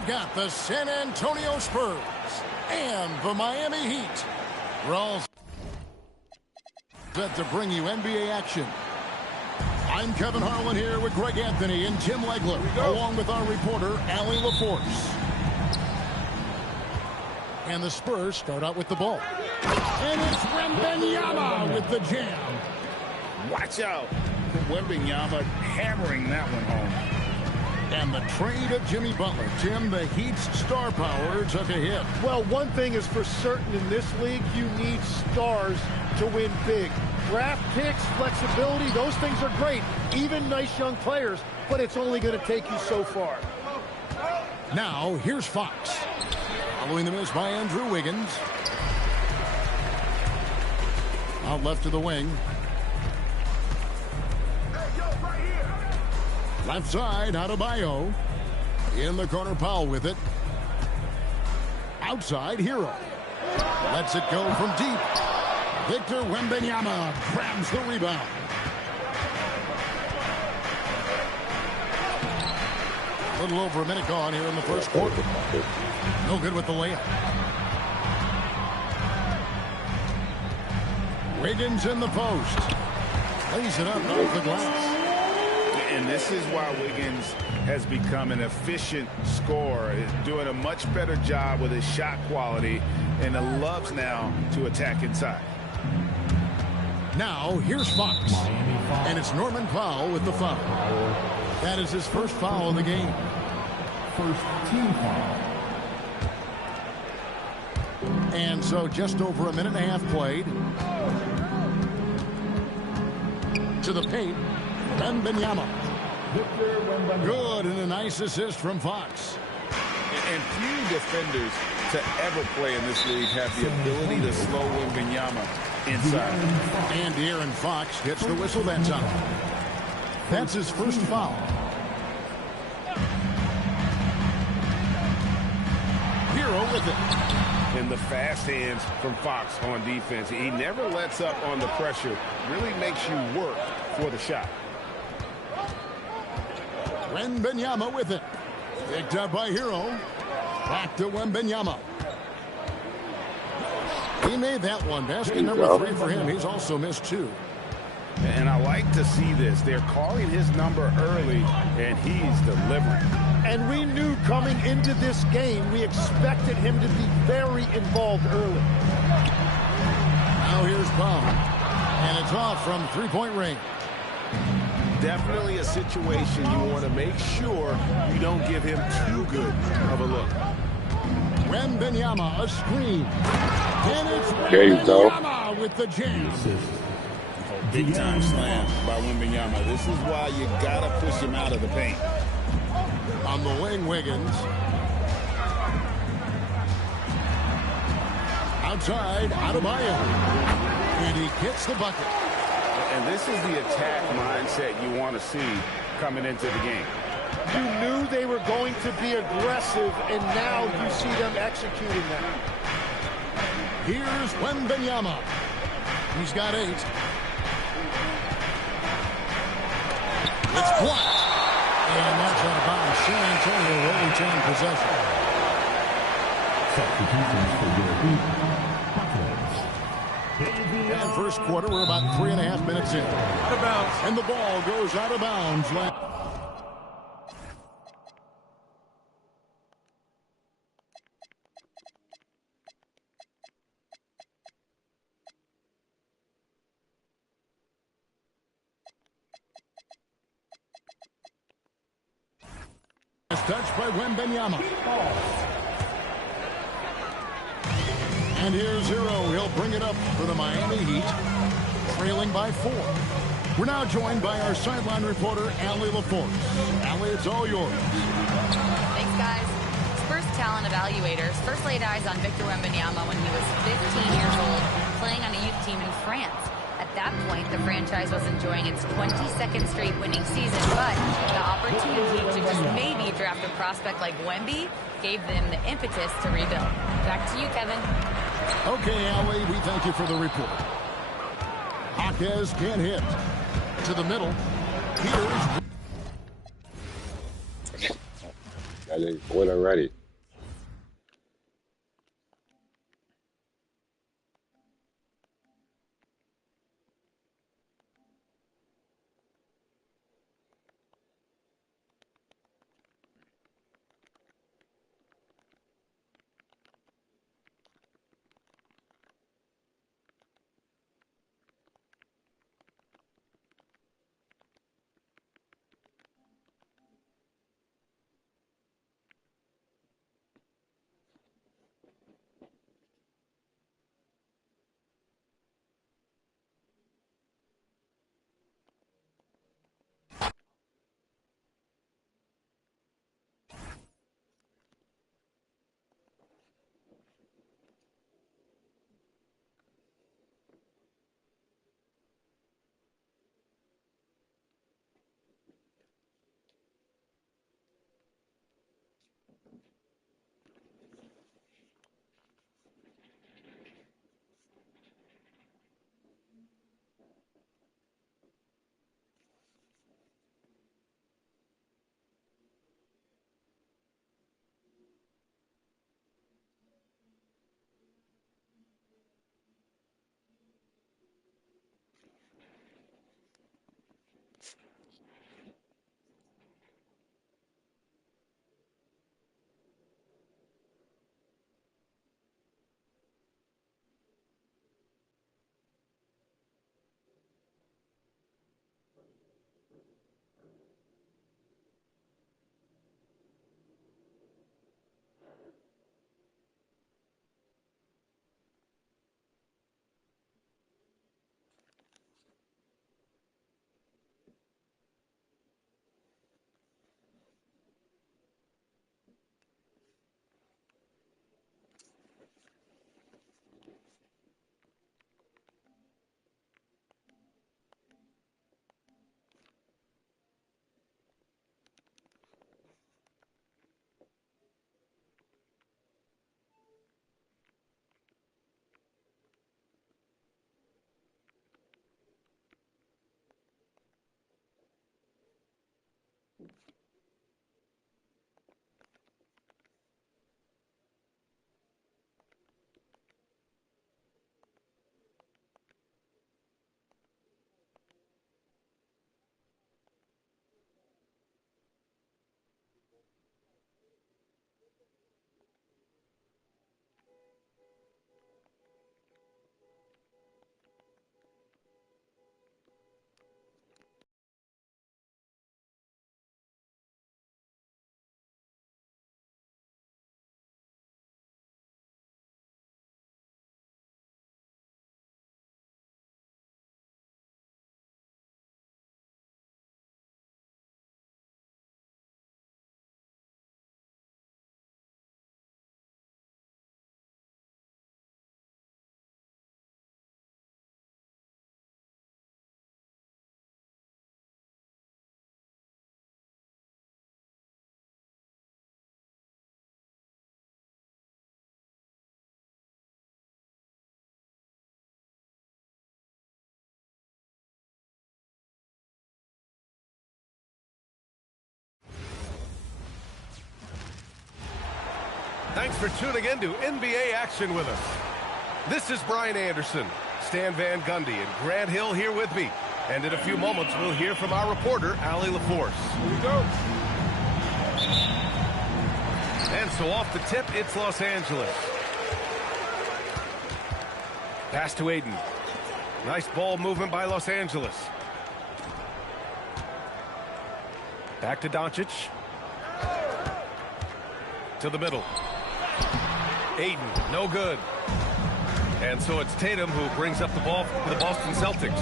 we've got the San Antonio Spurs and the Miami Heat. We're all set to bring you NBA action. I'm Kevin Harlan here with Greg Anthony and Tim Legler, along with our reporter, Allie LaForce. And the Spurs start out with the ball. And it's Wembanyama with the jam. Watch out. Wembanyama hammering that one home. And the trade of Jimmy Butler. Tim, the Heat's star power took a hit. Well, one thing is for certain in this league, you need stars to win big. Draft picks, flexibility, those things are great. Even nice young players, but it's only going to take you so far. Now, here's Fox. Following the miss by Andrew Wiggins. Out left to the wing. Left side, Adebayo. In the corner, Powell with it. Outside, Hero. Lets it go from deep. Victor Wembanyama grabs the rebound. A little over a minute gone here in the first quarter. No good with the layup. Wiggins in the post. Lays it up off the glass. And this is why Wiggins has become an efficient scorer, doing a much better job with his shot quality, and loves now to attack inside. Now, here's Fox. And it's Norman Powell with the foul. That is his first foul of the game. First team foul. And so just over a minute and a half played. To the paint. Wembanyama. Good, and a nice assist from Fox. And few defenders to ever play in this league have the ability to slow Wembanyama inside. And De'Aaron Fox gets the whistle that time. That's his first foul. Hero with it. And the fast hands from Fox on defense. He never lets up on the pressure. Really makes you work for the shot. Wembanyama with it. Picked up by Hero. Back to Wembanyama. He made that one. Basket number 3 for him. He's also missed 2. And I like to see this. They're calling his number early, and he's delivering. And we knew coming into this game, we expected him to be very involved early. Now here's Powell. And it's off from three-point range. Definitely a situation you want to make sure you don't give him too good of a look. Wembanyama, a screen. And it's There you go. Wembanyama with the jam. Big time slam by Wembanyama. This is why you got to push him out of the paint. On the wing, Wiggins. Outside, Adebayo. And he gets the bucket. And this is the attack mindset you want to see coming into the game. You knew they were going to be aggressive, and now you see them executing that. Here's Wembanyama. He's got 8. It's blocked. And that's out of bounds. San Antonio will retain possession. Substitutions for your Heat. And first quarter, we're about 3.5 minutes in. Out of bounds. And the ball goes out of bounds. Touched by Wembanyama. And here's Hero. He'll bring it up for the Miami Heat, trailing by 4. We're now joined by our sideline reporter, Allie LaForce. Allie, it's all yours. Thanks, guys. Spurs talent evaluators first laid eyes on Victor Wembanyama when he was 15 years old, playing on a youth team in France. At that point, the franchise was enjoying its 22nd straight winning season, but the opportunity to just maybe draft a prospect like Wemby gave them the impetus to rebuild. Back to you, Kevin. Okay, Allie, we thank you for the report. Jaquez can't hit. To the middle. Here's... didn't quit already. Thanks for tuning in to NBA action with us. This is Brian Anderson, Stan Van Gundy, and Grant Hill here with me. And in a few moments, we'll hear from our reporter, Allie LaForce. Here we go. And so off the tip, it's Los Angeles. Pass to Aiden. Nice ball movement by Los Angeles. Back to Doncic. To the middle. Aiden, no good. And so it's Tatum who brings up the ball for the Boston Celtics.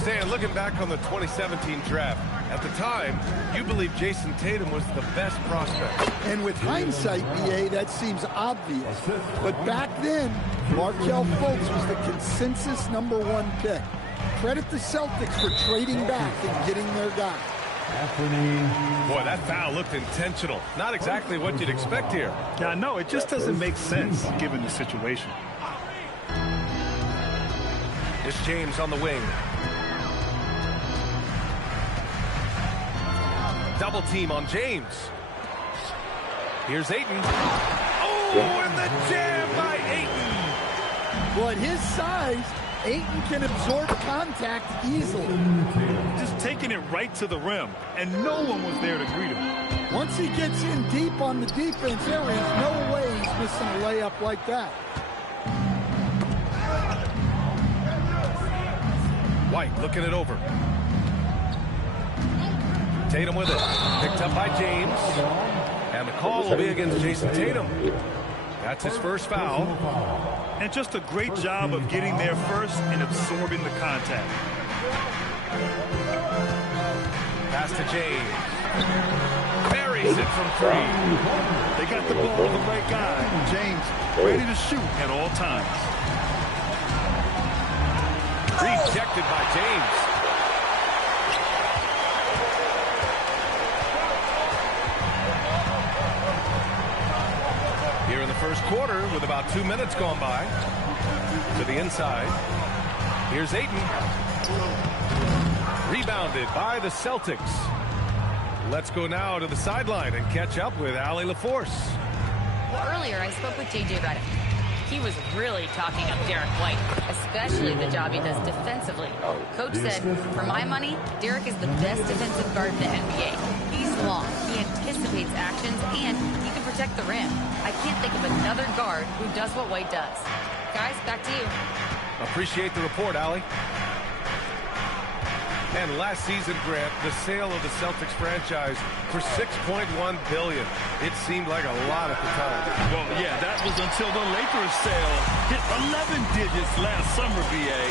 Stan, looking back on the 2017 draft, at the time, you believe Jason Tatum was the best prospect. And with hindsight, BA, that seems obvious. But back then, Markelle Fultz was the consensus #1 pick. Credit the Celtics for trading back and getting their guy. Boy, that foul looked intentional. Not exactly what you'd expect here. Yeah, no, it just doesn't make sense given the situation. It's James on the wing. Double team on James. Here's Ayton. Oh, and the jam by Ayton. Well, at his size, Ayton can absorb contact easily. Just taking it right to the rim, and no one was there to greet him. Once he gets in deep on the defense, there is no way he's missing a layup like that. White looking it over. Tatum with it. Picked up by James. And the call will be against Jason Tatum. That's his first foul. And just a great job of getting there first and absorbing the contact. Pass to James. Buries it from 3. They got the ball to the right guy. James ready to shoot at all times. Rejected by James. Here in the first quarter with about 2 minutes gone by. To the inside. Here's Ayton. Rebounded by the Celtics. Let's go now to the sideline and catch up with Allie LaForce. Well, earlier I spoke with J.J. Redick. He was really talking up Derek White, especially the job he does defensively. Coach said, for my money, Derek is the best defensive guard in the NBA. He's long, he anticipates actions, and he can protect the rim. I can't think of another guard who does what White does. Guys, back to you. Appreciate the report, Allie. And last season, Grant, the sale of the Celtics franchise for $6.1 billion. It seemed like a lot at the time. Well, yeah, that was until the Lakers sale hit 11 digits last summer, BA.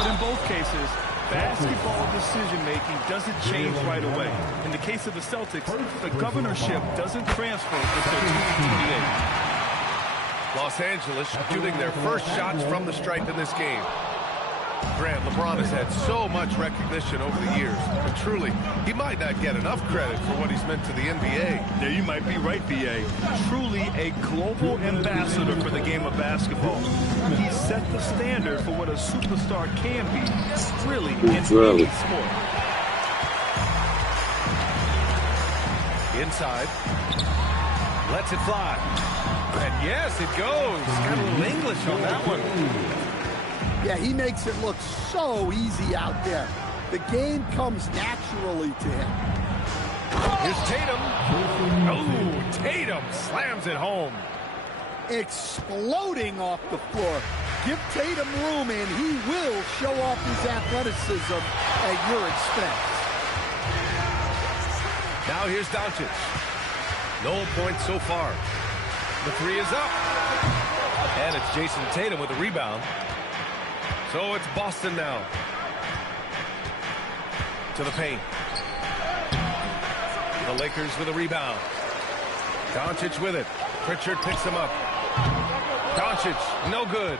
But in both cases, basketball decision-making doesn't change right away. In the case of the Celtics, the governorship doesn't transfer until 2028. Los Angeles shooting their first shots from the stripe in this game. Grant, LeBron has had so much recognition over the years, and truly, he might not get enough credit for what he's meant to the NBA. Yeah, you might be right, BA. Truly a global ambassador for the game of basketball. He set the standard for what a superstar can be, really, in any sport. Inside. Lets it fly. And yes, it goes. Got a little English on that one. Yeah, he makes it look so easy out there. The game comes naturally to him. Here's Tatum. Oh, Tatum slams it home. Exploding off the floor. Give Tatum room and he will show off his athleticism at your expense. Now here's Doncic. No points so far. The 3 is up. And it's Jason Tatum with a rebound. So it's Boston now. To the paint. The Lakers with a rebound. Doncic with it. Pritchard picks him up. Doncic, no good.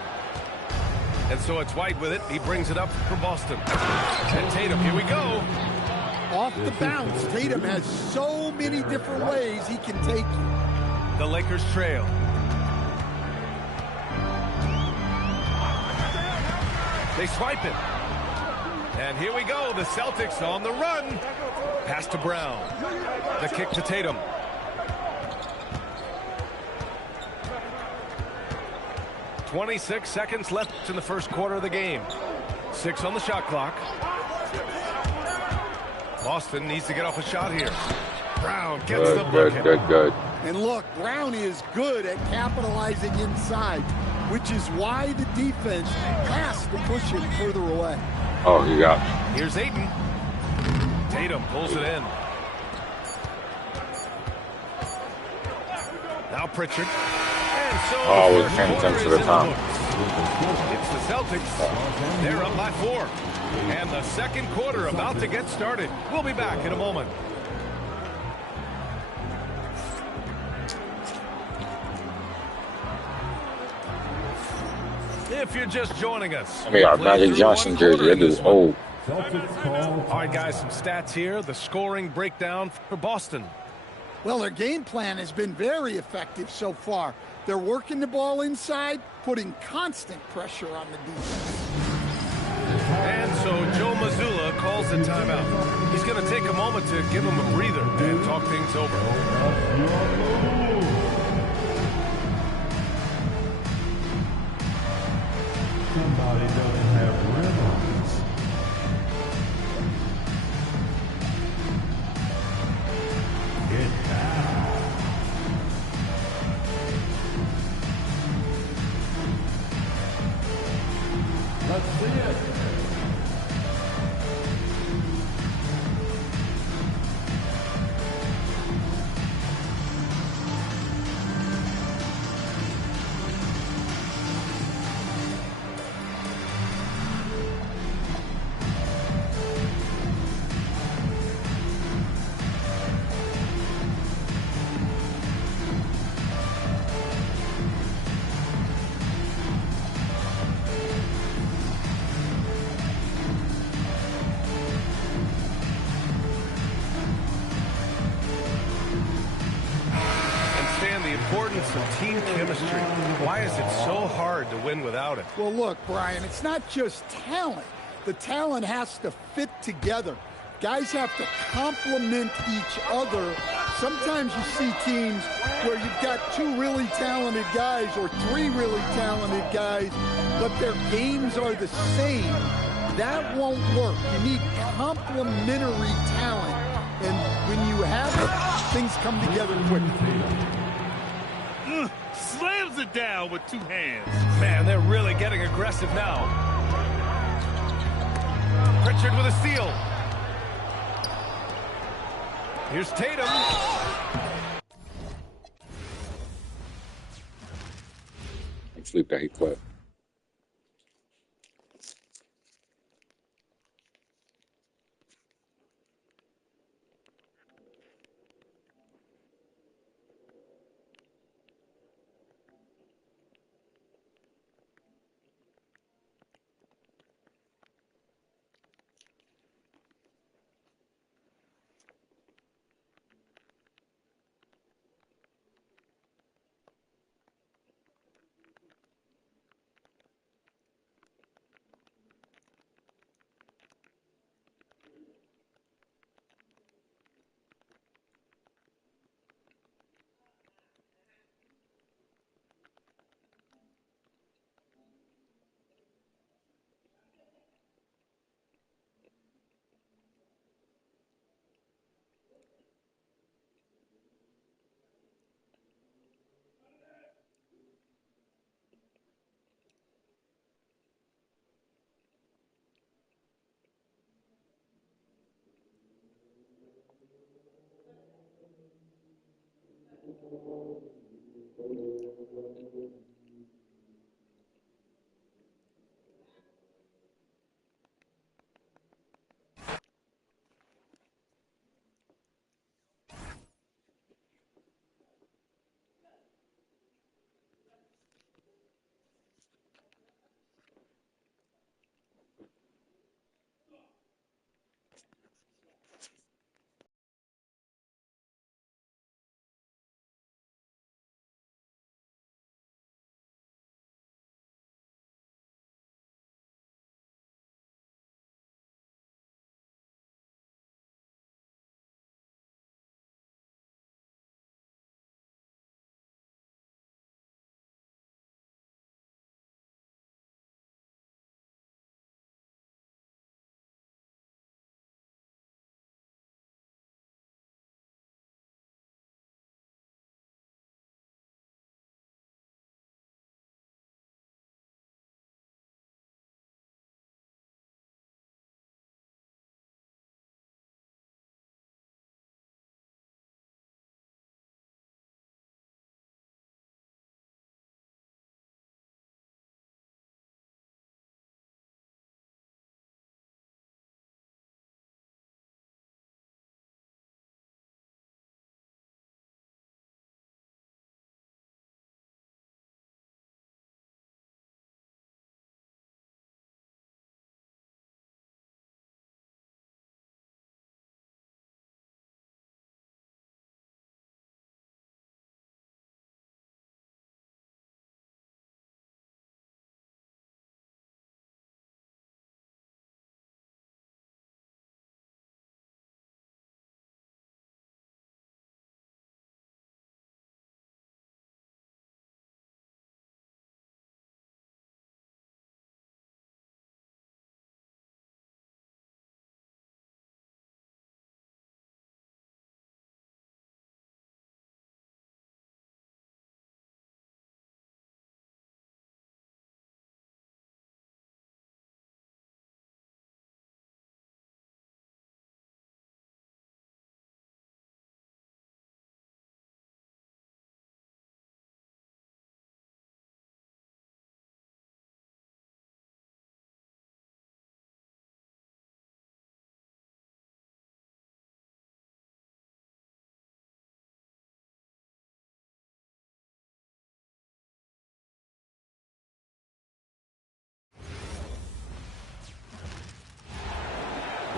And so it's White with it. He brings it up for Boston. And Tatum, here we go. Off the bounce, Tatum has so many different ways he can take you. The Lakers trail. They swipe it. And here we go. The Celtics on the run. Pass to Brown. The kick to Tatum. .26 seconds left in the first quarter of the game. 6 on the shot clock. Boston needs to get off a shot here. Brown gets the bucket. Good. And look, Brown is good at capitalizing inside, which is why the defense has to push him further away. Oh, you got. Here's Ayton. Tatum pulls it in. Now Pritchard. And so I wasn't paying attention to the time. It's the Celtics. They're up by 4. And the second quarter about to get started. We'll be back in a moment. If you're just joining us. I mean, our Magic Johnson jersey, that is old. All right, guys, some stats here. The scoring breakdown for Boston. Well, their game plan has been very effective so far. They're working the ball inside, putting constant pressure on the defense. And so Joe Mazzulla calls the timeout. He's going to take a moment to give him a breather and talk things over. body doesn't have rhythms. Get down. Let's see it. The importance of team chemistry. Why is it so hard to win without it? Well, look, Brian, it's not just talent. The talent has to fit together. Guys have to complement each other. Sometimes you see teams where you've got two really talented guys or three really talented guys, but their games are the same. That won't work. You need complementary talent. And when you have it, things come together quickly. Slams it down with two hands. Man, they're really getting aggressive now. Pritchard with a steal. Here's Tatum. Sleep that he clipped.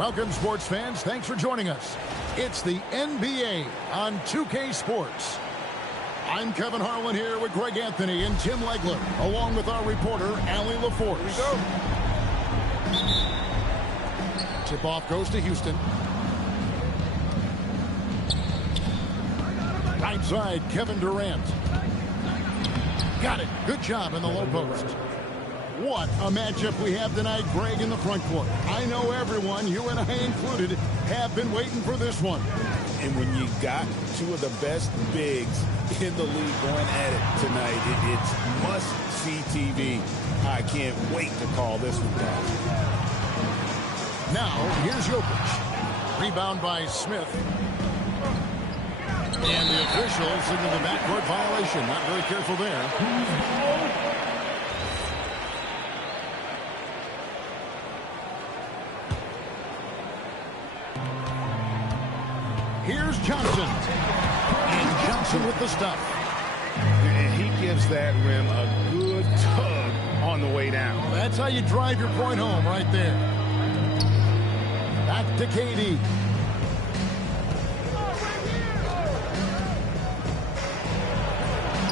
Welcome, sports fans. Thanks for joining us. It's the NBA on 2K Sports. I'm Kevin Harlan here with Greg Anthony and Tim Legler, along with our reporter, Allie LaForce. Here we go. Tip-off goes to Houston. Right side, Kevin Durant. Got it. Good job in the low post. What a matchup we have tonight, Greg, in the front court. I know everyone, you and I included, have been waiting for this one. And when you got two of the best bigs in the league going at it tonight, it's must-see TV. I can't wait to call this one down. Now, here's Jokic. Rebound by Smith. And the officials into the backcourt violation. Not very careful there. Here's Johnson. And Johnson with the stuff. And he gives that rim a good tug on the way down. That's how you drive your point home right there. Back to KD.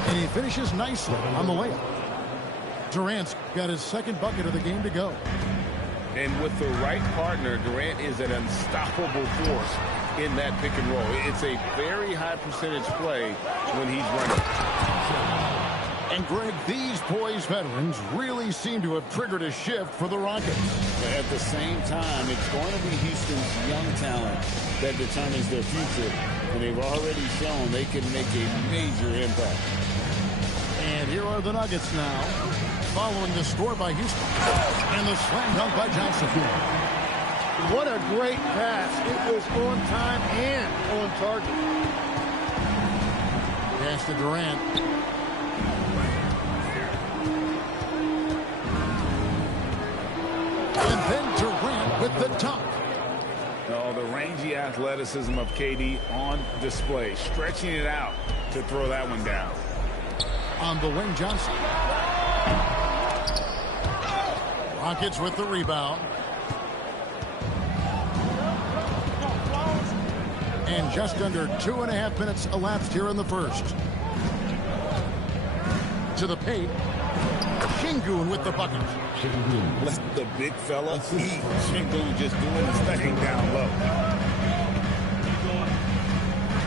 And he finishes nicely on the layup. Durant's got his second bucket of the game to go. And with the right partner, Durant is an unstoppable force in that pick and roll. It's a very high percentage play when he's running. And Greg, these poised veterans really seem to have triggered a shift for the Rockets. At the same time, it's going to be Houston's young talent that determines their future. And they've already shown they can make a major impact. And here are the Nuggets now, following the score by Houston. And the slam dunk by Johnson. What a great pass. It was on time and on target. Pass to Durant. And then Durant with the dunk. Oh, the rangy athleticism of KD on display. Stretching it out to throw that one down. On the wing, Johnson. Rockets with the rebound. And just under 2.5 minutes elapsed here in the first. To the paint. Şengün with the bucket. Let the big fella eat. Şengün just doing his thing down low.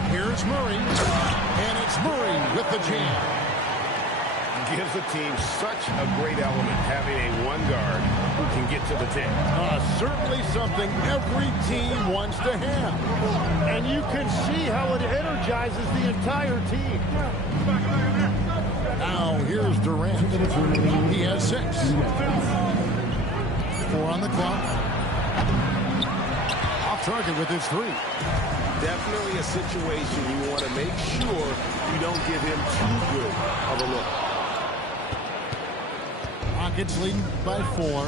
Here's Murray. And it's Murray with the jam. Gives the team such a great element having a one guard who can get to the 10. Certainly something every team wants to have. And you can see how it energizes the entire team. Now here's Durant. He has 6. 4 on the clock. Off target with his 3. Definitely a situation you want to make sure you don't give him too good of a look. Rockets leading by 4.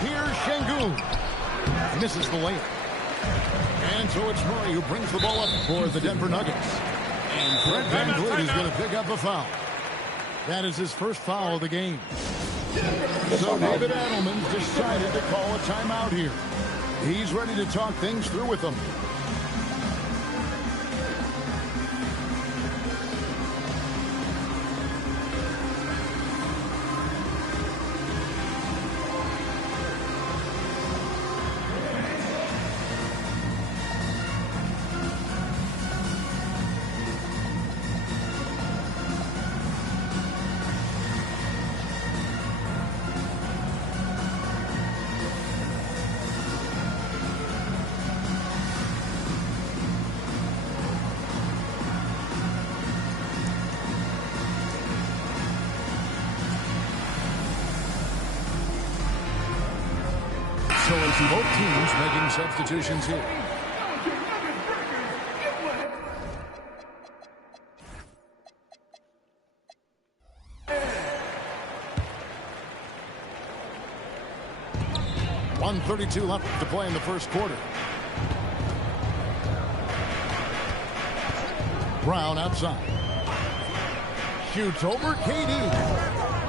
Here's Şengün. Misses the layup. And so it's Murray who brings the ball up for the Denver Nuggets. And Fred VanVleet is going to pick up a foul. That is his first foul of the game. So David Adelman decided to call a timeout here. He's ready to talk things through with them. So it's both teams making substitutions here. .132 left to play in the first quarter. Brown outside. Shoots over KD.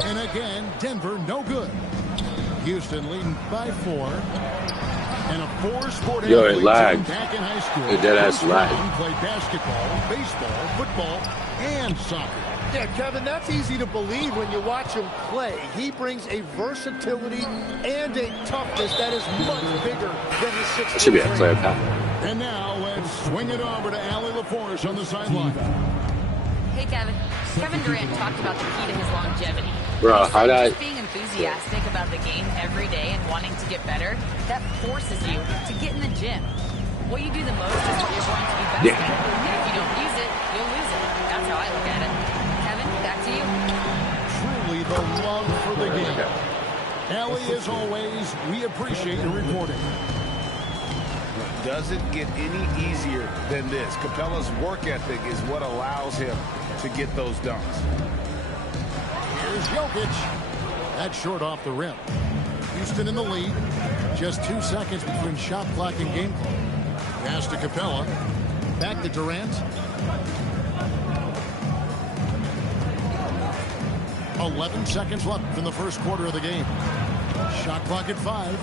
And again, Denver no good. Houston leading by 4. And a 4-sport Yo, it athlete lagged. back in high school. It dead ass Coach lagged. Brown played basketball, baseball, football, and soccer. Yeah, Kevin, that's easy to believe when you watch him play. He brings a versatility and a toughness that is much bigger than his 6'3". That should be a clear path. And now let's swing it over to Allie LaForce on the sideline. Hey, Kevin. Kevin Durant talked about the key to his longevity. Bro, how did I... Just being enthusiastic about the game every day and wanting to get better, that forces you to get in the gym. What you do the most is what you're going to be best at. And if you don't use it, you'll lose it. That's how I look at it. Kevin, back to you. Truly the love for the game. Allie, as always, we appreciate your reporting. Doesn't get any easier than this. Capella's work ethic is what allows him to get those dunks. Here's Jokic. That's short off the rim. Houston in the lead. Just 2 seconds between shot clock and game clock. Pass to Capella. Back to Durant. 11 seconds left in the first quarter of the game. Shot clock at 5.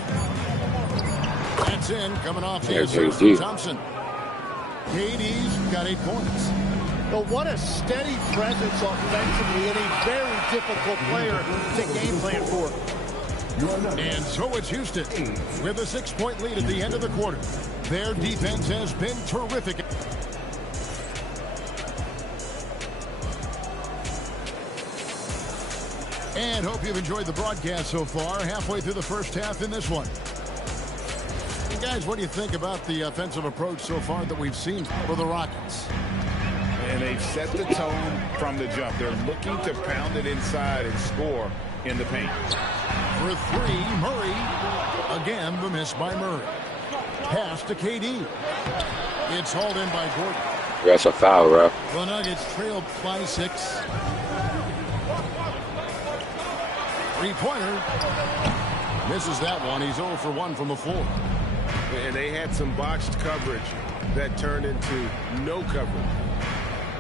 That's in, coming off the assist from Thompson. KD's got 8 points. But what a steady presence offensively and a very difficult player to game plan for. And so it's Houston with a 6-point lead at the end of the quarter. Their defense has been terrific. And hope you've enjoyed the broadcast so far. Halfway through the first half in this one. And guys, what do you think about the offensive approach so far that we've seen for the Rockets? And they've set the tone from the jump. They're looking to pound it inside and score in the paint. For 3, Murray. Again, the miss by Murray. Pass to KD. It's hauled in by Gordon. That's a foul, bro. The Nuggets trailed by 6. 3-pointer. Misses that one. He's 0 for 1 from the floor. And they had some botched coverage that turned into no coverage.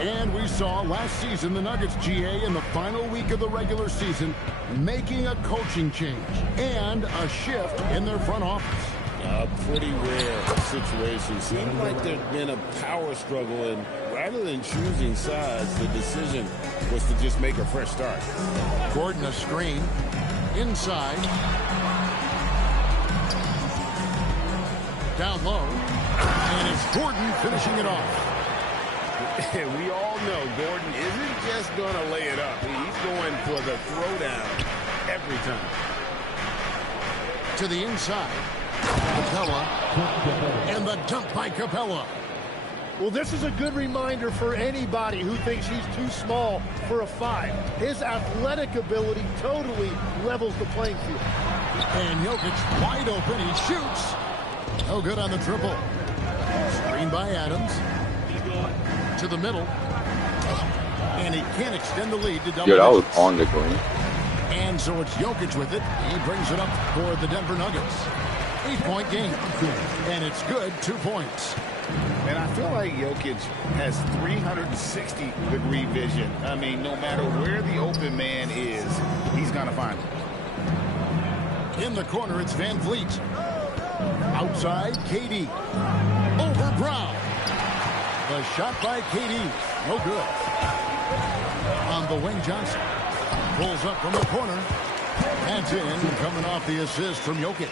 And we saw last season the Nuggets, GA, in the final week of the regular season, making a coaching change and a shift in their front office. A pretty rare situation. Seemed like there'd been a power struggle, and rather than choosing sides, the decision was to just make a fresh start. Gordon a screen. Inside. Down low. And it's Gordon finishing it off. And we all know Gordon isn't just going to lay it up. He's going for the throwdown every time. To the inside. Capella. And the dunk by Capella. Well, this is a good reminder for anybody who thinks he's too small for a 5. His athletic ability totally levels the playing field. And Jokic wide open. He shoots. No good on the triple. Screen by Adams. To the middle. And he can't extend the lead to double. Yo, that was on the green. And so it's Jokic with it. He brings it up for the Denver Nuggets. 8-point game. And it's good. 2 points. And I feel like Jokic has 360-degree vision. I mean, no matter where the open man is, he's going to find him. In the corner, it's Van Vliet. Outside, KD. Over Brown. The shot by KD. No good. On the wing, Johnson. Pulls up from the corner. That's in, coming off the assist from Jokic.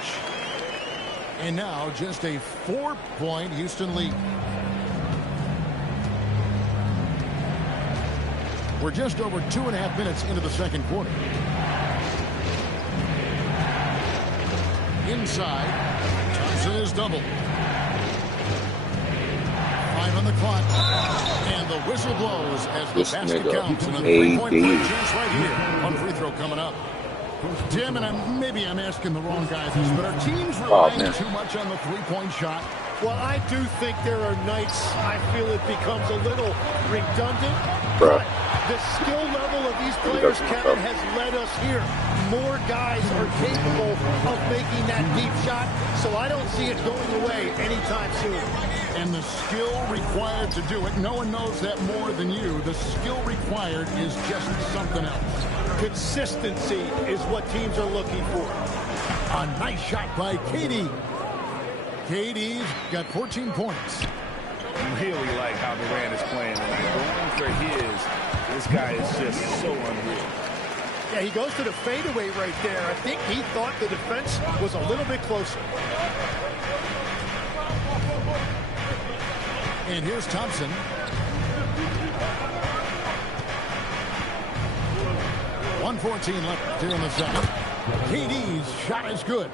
And now just a 4-point Houston lead. We're just over 2.5 minutes into the second quarter. Inside, Thompson is doubled. 5 on the clock. And the whistle blows as the basket counts. And a 3-point chance right here. One free throw coming up. Tim, and maybe I'm asking the wrong guy this, but are teams relying too much on the 3-point shot? Well, I do think there are nights I feel it becomes a little redundant. Bro. But the skill level of these players, Kevin, has led us here. More guys are capable of making that deep shot, so I don't see it going away anytime soon. And the skill required to do it, no one knows that more than you. The skill required is just something else. Consistency is what teams are looking for. A nice shot by KD. KD's got 14 points. Really like how Durant is playing tonight. Going for his. This guy is just so unreal. Yeah, he goes to the fadeaway right there. I think he thought the defense was a little bit closer. And here's Thompson. .114 left here in the second. KD's shot is good.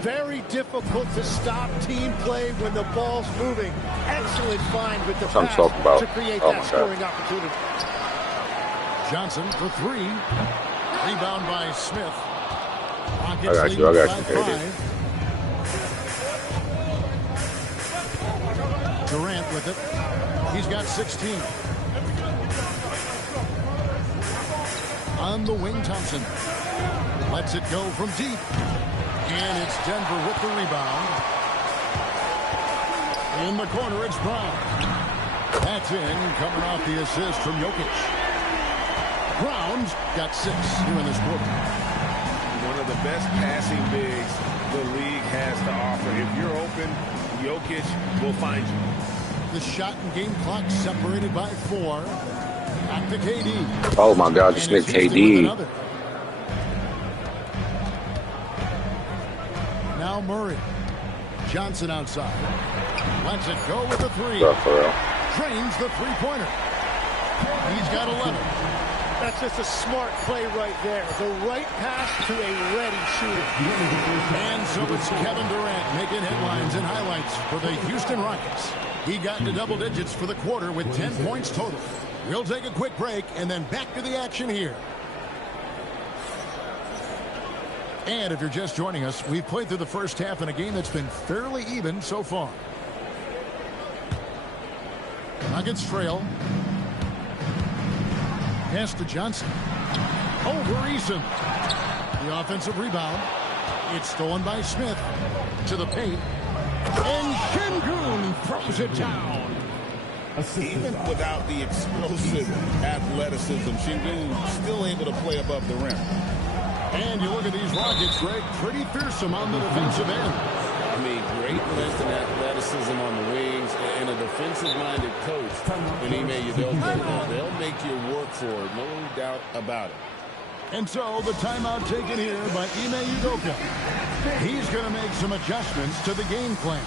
Very difficult to stop team play when the ball's moving. Excellent find with the pass to create that scoring opportunity. Johnson for three. Rebound by Smith. I got you, KD. Durant with it. He's got 16. On the wing, Thompson lets it go from deep. And it's Denver with the rebound. In the corner, it's Brown. That's in, coming off the assist from Jokic. Brown's got 6 here in this quarter. One of the best passing bigs the league has to offer. If you're open, Jokic will find you. The shot and game clock separated by 4. Back to KD. Oh my God, just missed KD. Now Murray. Johnson outside. Lets it go with the 3. Drains the three-pointer. He's got 11. That's just a smart play right there. The right pass to a ready shooter. And so it's Kevin Durant making headlines and highlights for the Houston Rockets. He got into double digits for the quarter with 10 points total. We'll take a quick break and then back to the action here. And if you're just joining us, we've played through the first half in a game that's been fairly even so far. Nuggets trail. Pass to Johnson. Over Eason. The offensive rebound. It's stolen by Smith. To the paint. And Şengün throws it down. Even without the explosive athleticism, Şengün still able to play above the rim. And you look at these Rockets, Greg, pretty fearsome on the defensive end. I mean, great length and athleticism on the wings, and a defensive-minded coach in Ime Udoka. They'll make you work for it, no doubt about it. And so the timeout taken here by Ime Udoka. He's going to make some adjustments to the game plan.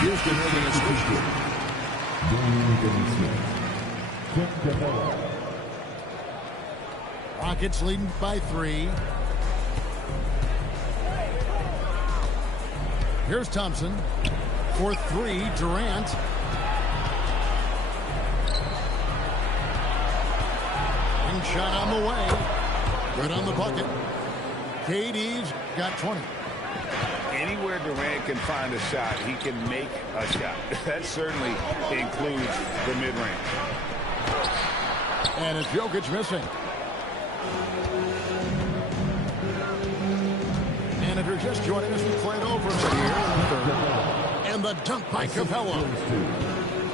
Houston making a switch here. Rockets leading by 3. Here's Thompson for 3. Durant. And shot on the way. Good on the bucket. KD's got 20. Anywhere Durant can find a shot, he can make a shot. That certainly includes the mid-range. And it's Jokic missing. And if you're just joining us, we played over here in the third. And the dunk by Capella.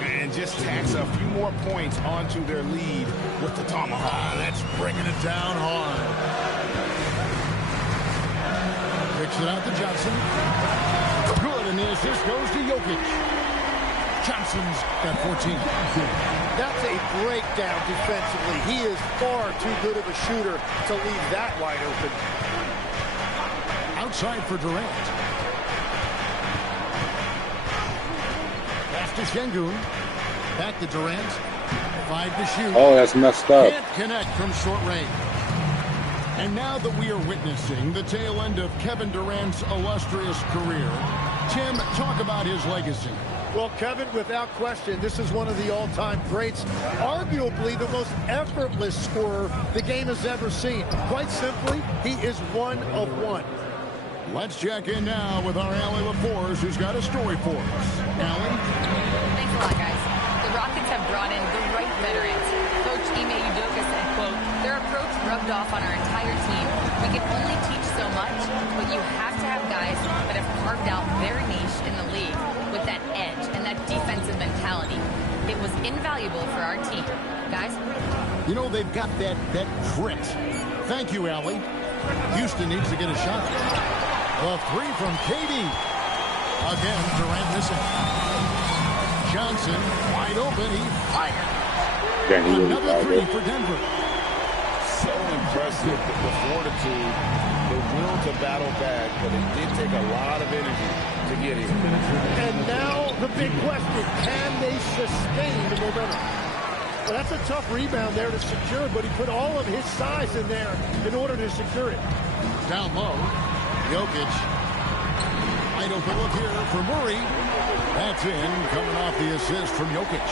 And just tacks a few more points onto their lead with the tomahawk. That's bringing it down hard. Kicks it out to Johnson. Good, and the assist goes to Jokic. Johnson's got 14. That's a breakdown defensively. He is far too good of a shooter to leave that wide open. Outside for Durant. Pass to Şengün. Back to Durant. 5 to shoot. Oh, that's messed up. Can't connect from short range. And now that we are witnessing the tail end of Kevin Durant's illustrious career, Tim, talk about his legacy. Well, Kevin, without question, this is one of the all-time greats, arguably the most effortless scorer the game has ever seen. Quite simply, he is one of one. Let's check in now with our Allie LaForce, who's got a story for us. Allie? Thanks a lot, guys. The Rockets have brought in the right veterans. Coach Ime Udoka said, quote, their approach rubbed off on our entire team. We can only teach so much, but you have to have guys that have carved out their niche in the league with that edge and that defensive mentality. It was invaluable for our team. Guys? You know, they've got that grit. Thank you, Allie. Houston needs to get a shot. The three from KD. Again, Durant missing. Johnson wide open. He fired. Another three for Denver. So impressive, the fortitude, the will to battle back, but it did take a lot of energy to get here. And now the big question, can they sustain the momentum? Well, that's a tough rebound there to secure, but he put all of his size in there in order to secure it. Down low, Jokic. Wide open look here for Murray. That's in, coming off the assist from Jokic.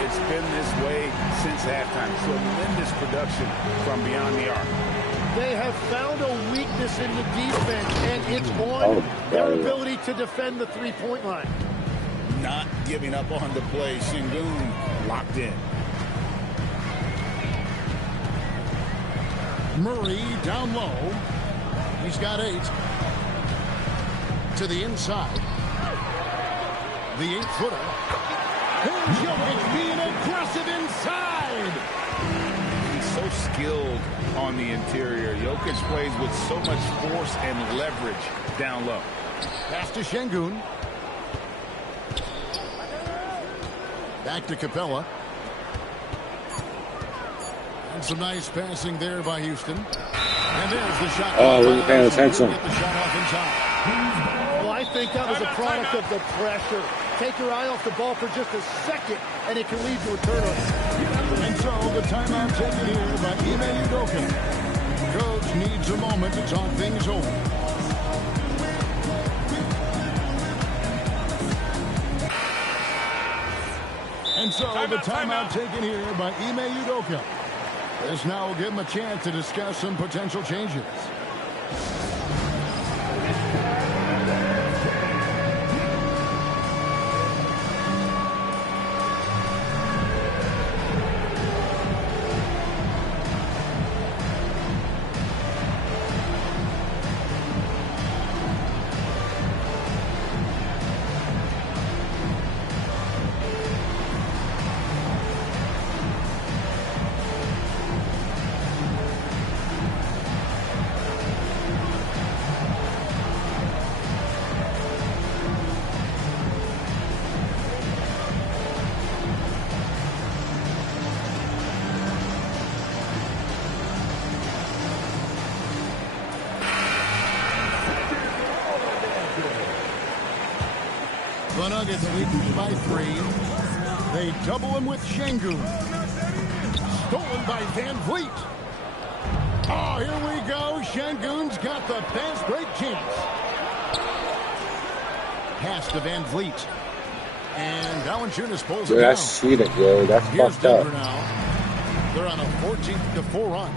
It's been this way since halftime. Tremendous production from beyond the arc. They have found a weakness in the defense, and it's on their ability to defend the three-point line. Not giving up on the play. Şengün locked in. Murray down low. He's got 8. To the inside. The 8-footer. Here's Jokic being aggressive inside. He's so skilled on the interior. Jokic plays with so much force and leverage down low. Pass to Şengün. Back to Capella. And some nice passing there by Houston. And there's the shot. Oh, we're paying attention. Get the shot off in time. Well, I think that was a product of the pressure. Take your eye off the ball for just a second, and it can lead to a turnover. And so the timeout taken here by Ime Udoka. Coach needs a moment to talk things over. And so the timeout taken here by Ime Udoka. This now will give him a chance to discuss some potential changes. The Nuggets lead by 3. They double him with Şengün. Stolen by Van Vliet. Oh, here we go. Şengün's got the fast break chance. Pass to Van Vliet. And Valanciunas pulls it down. That's cheating, yo. That's Here's fucked up. Denver now. They're on a 14-4 run.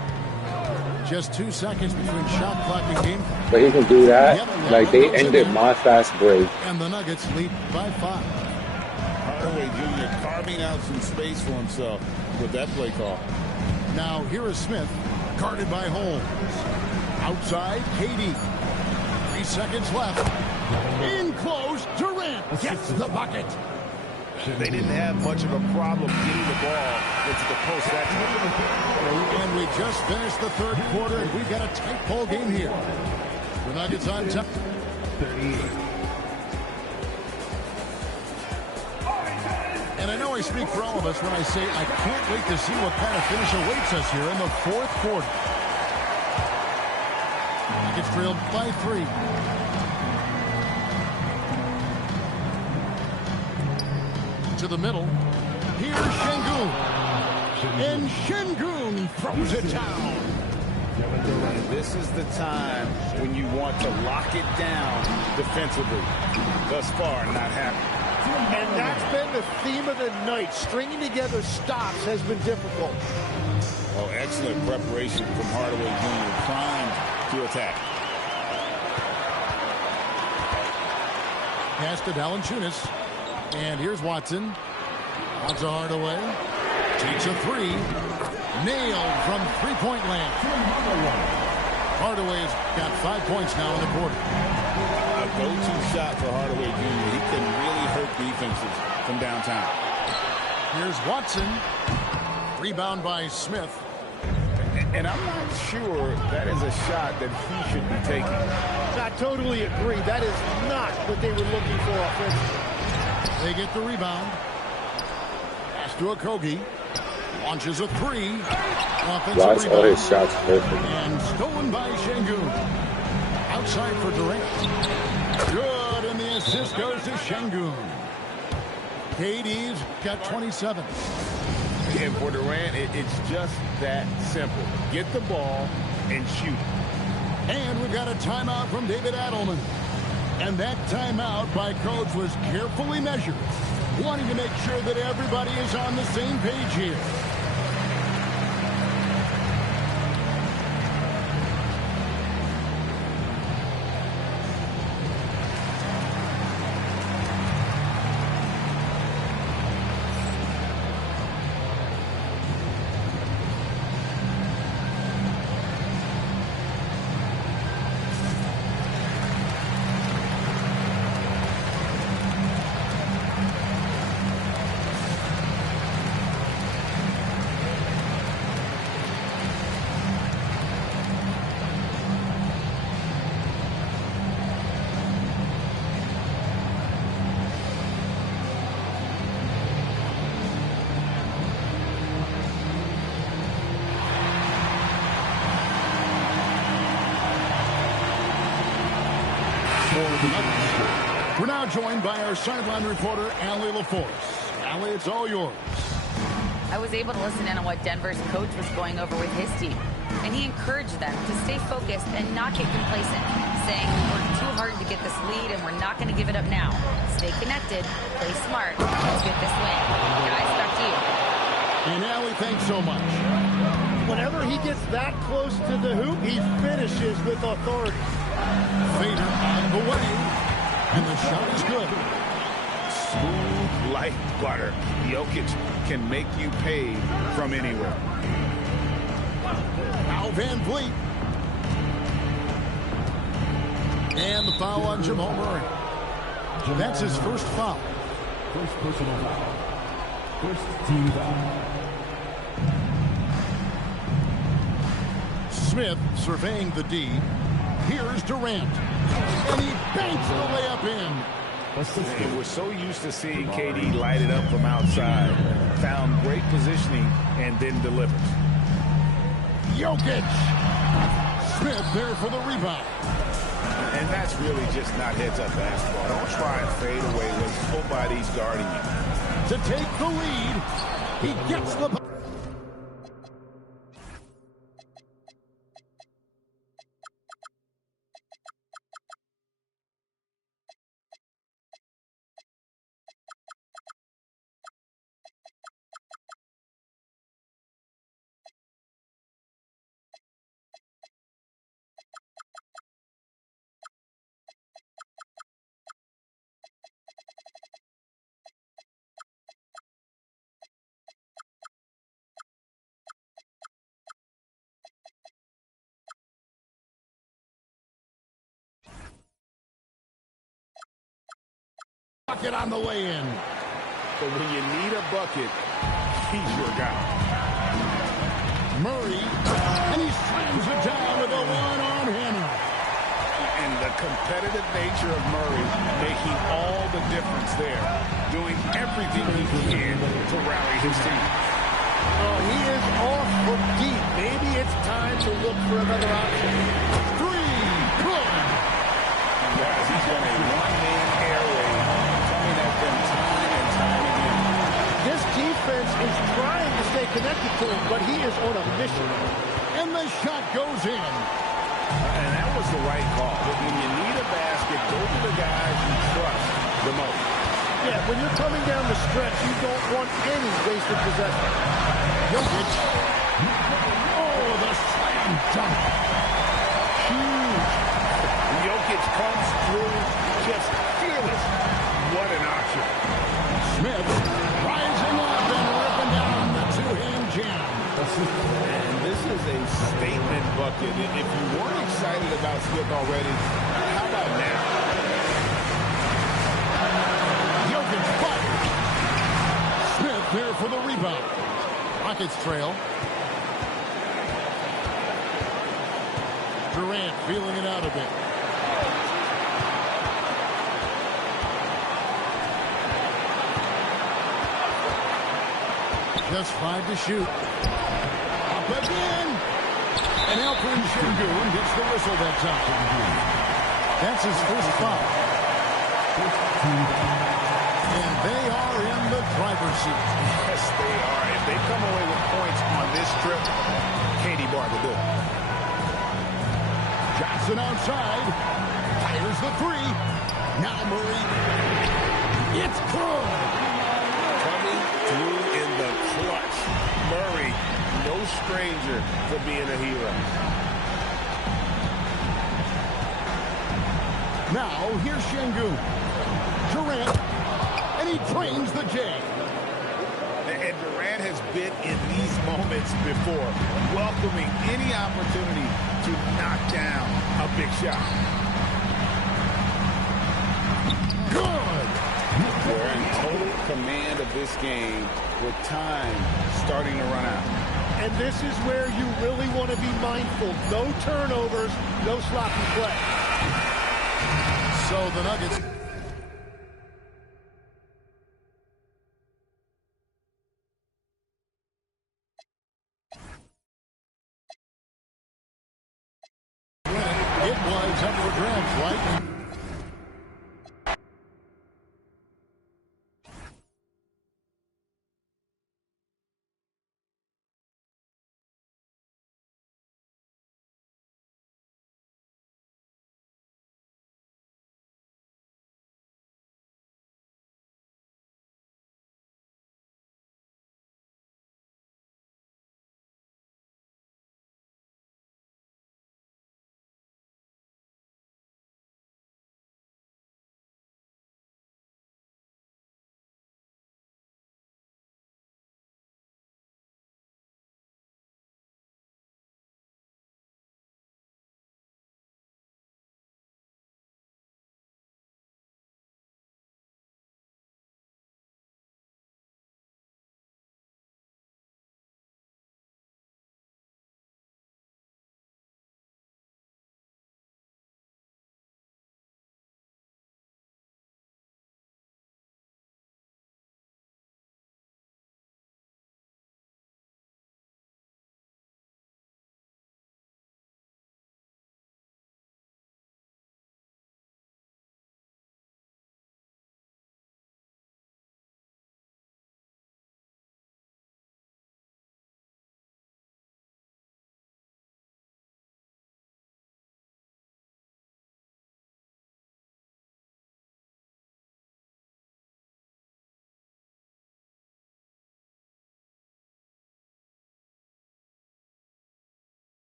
Just 2 seconds between shot clock and game clock. But he can do that. Like, they ended my fast break. And the Nuggets lead by 5. Hardaway Jr. carving out some space for himself with that play call. Now here is Smith, guarded by Holmes. Outside, KD. 3 seconds left. In close, Durant gets the bucket. They didn't have much of a problem getting the ball into the post that time. And we just finished the third quarter, and we've got a tight ball game here. The Nuggets on top. 38. And I know I speak for all of us when I say I can't wait to see what kind of finish awaits us here in the fourth quarter. Nuggets trailed by 3. To the middle. Here's Şengün. And Şengün throws it down. And this is the time when you want to lock it down defensively. Thus far, not happening. And that's been the theme of the night. Stringing together stops has been difficult. Oh, excellent preparation from Hardaway Jr. Primed to attack. Pass to Valanciunas. And here's Watson. On to Hardaway. Takes a three. Nailed from three-point land. Hardaway's got 5 points now in the quarter. A go-to shot for Hardaway Jr. He can really hurt defenses from downtown. Here's Watson. Rebound by Smith. And I'm not sure that is a shot that he should be taking. I totally agree. That is not what they were looking for offensively. They get the rebound. Pass to Okogie. Launches a three. Lost all his shots perfect. And stolen by Şengün. Outside for Durant. Good, and the assist goes to Şengün. KD's got 27. And for Durant, it's just that simple. Get the ball and shoot. And we've got a timeout from David Adelman. And that timeout by coach was carefully measured, wanting to make sure that everybody is on the same page here. We're now joined by our sideline reporter, Allie LaForce. Allie, it's all yours. I was able to listen in on what Denver's coach was going over with his team, and he encouraged them to stay focused and not get complacent, saying we worked too hard to get this lead and we're not going to give it up now. Stay connected, play smart, let's get this win. Guys, back to you. And Allie, thanks so much. Whenever he gets that close to the hoop, he finishes with authority. Fader on the way, and the shot is good. Smooth like butter. Jokic can make you pay from anywhere. Now Van Vliet. And the foul on Jamal Murray. That's his first foul. First personal foul. First team foul. Smith surveying the D. Here's Durant. And he banks the layup in. And we're so used to seeing KD light it up from outside. Found great positioning and then delivers. Jokic. Smith there for the rebound. And that's really just not heads-up basketball. Don't try and fade away when nobody's guarding you. To take the lead, he gets the... Bucket on the way in. But when you need a bucket, he's your guy. Murray, and he slams it down with a one-arm hammer. And the competitive nature of Murray making all the difference there, doing everything he can to rally his team. Oh, he is off from deep. Maybe it's time to look for another option. Three, good. And guys, he's got a one-man air raid coming at them time and time again. This defense is trying to stay connected to him, but he is on a mission. And the shot goes in. And that was the right call. But when you need a basket, go to the guys you trust the most. Yeah, when you're coming down the stretch, you don't want any wasted possession. Jokic. Oh, the slam dunk. Huge. Jokic comes through just fearless. What an option. Smith rising up and ripping down the two-hand jam. And this is a statement bucket. If you weren't excited about Smith already, how about now? Jokic fires. Smith there for the rebound. Rockets trail. Durant feeling it out a bit. Just 5 to shoot. Up again. And Alfred Şengün gets the whistle that time. That's his first foul. And they are in the driver's seat. Yes, they are. If they come away with points on this trip, Katie Bar will do it. Johnson outside. Fires the three. Now Murray. It's good. Coming through in the clutch. Murray, no stranger to being a hero. Now here's Şengün. Durant. And he drains the J. And Durant has been in these moments before, welcoming any opportunity to knock down a big shot. Good. They're in total command of this game with time starting to run out. And this is where you really want to be mindful. No turnovers, no sloppy play. So the Nuggets. It was up for grabs, right?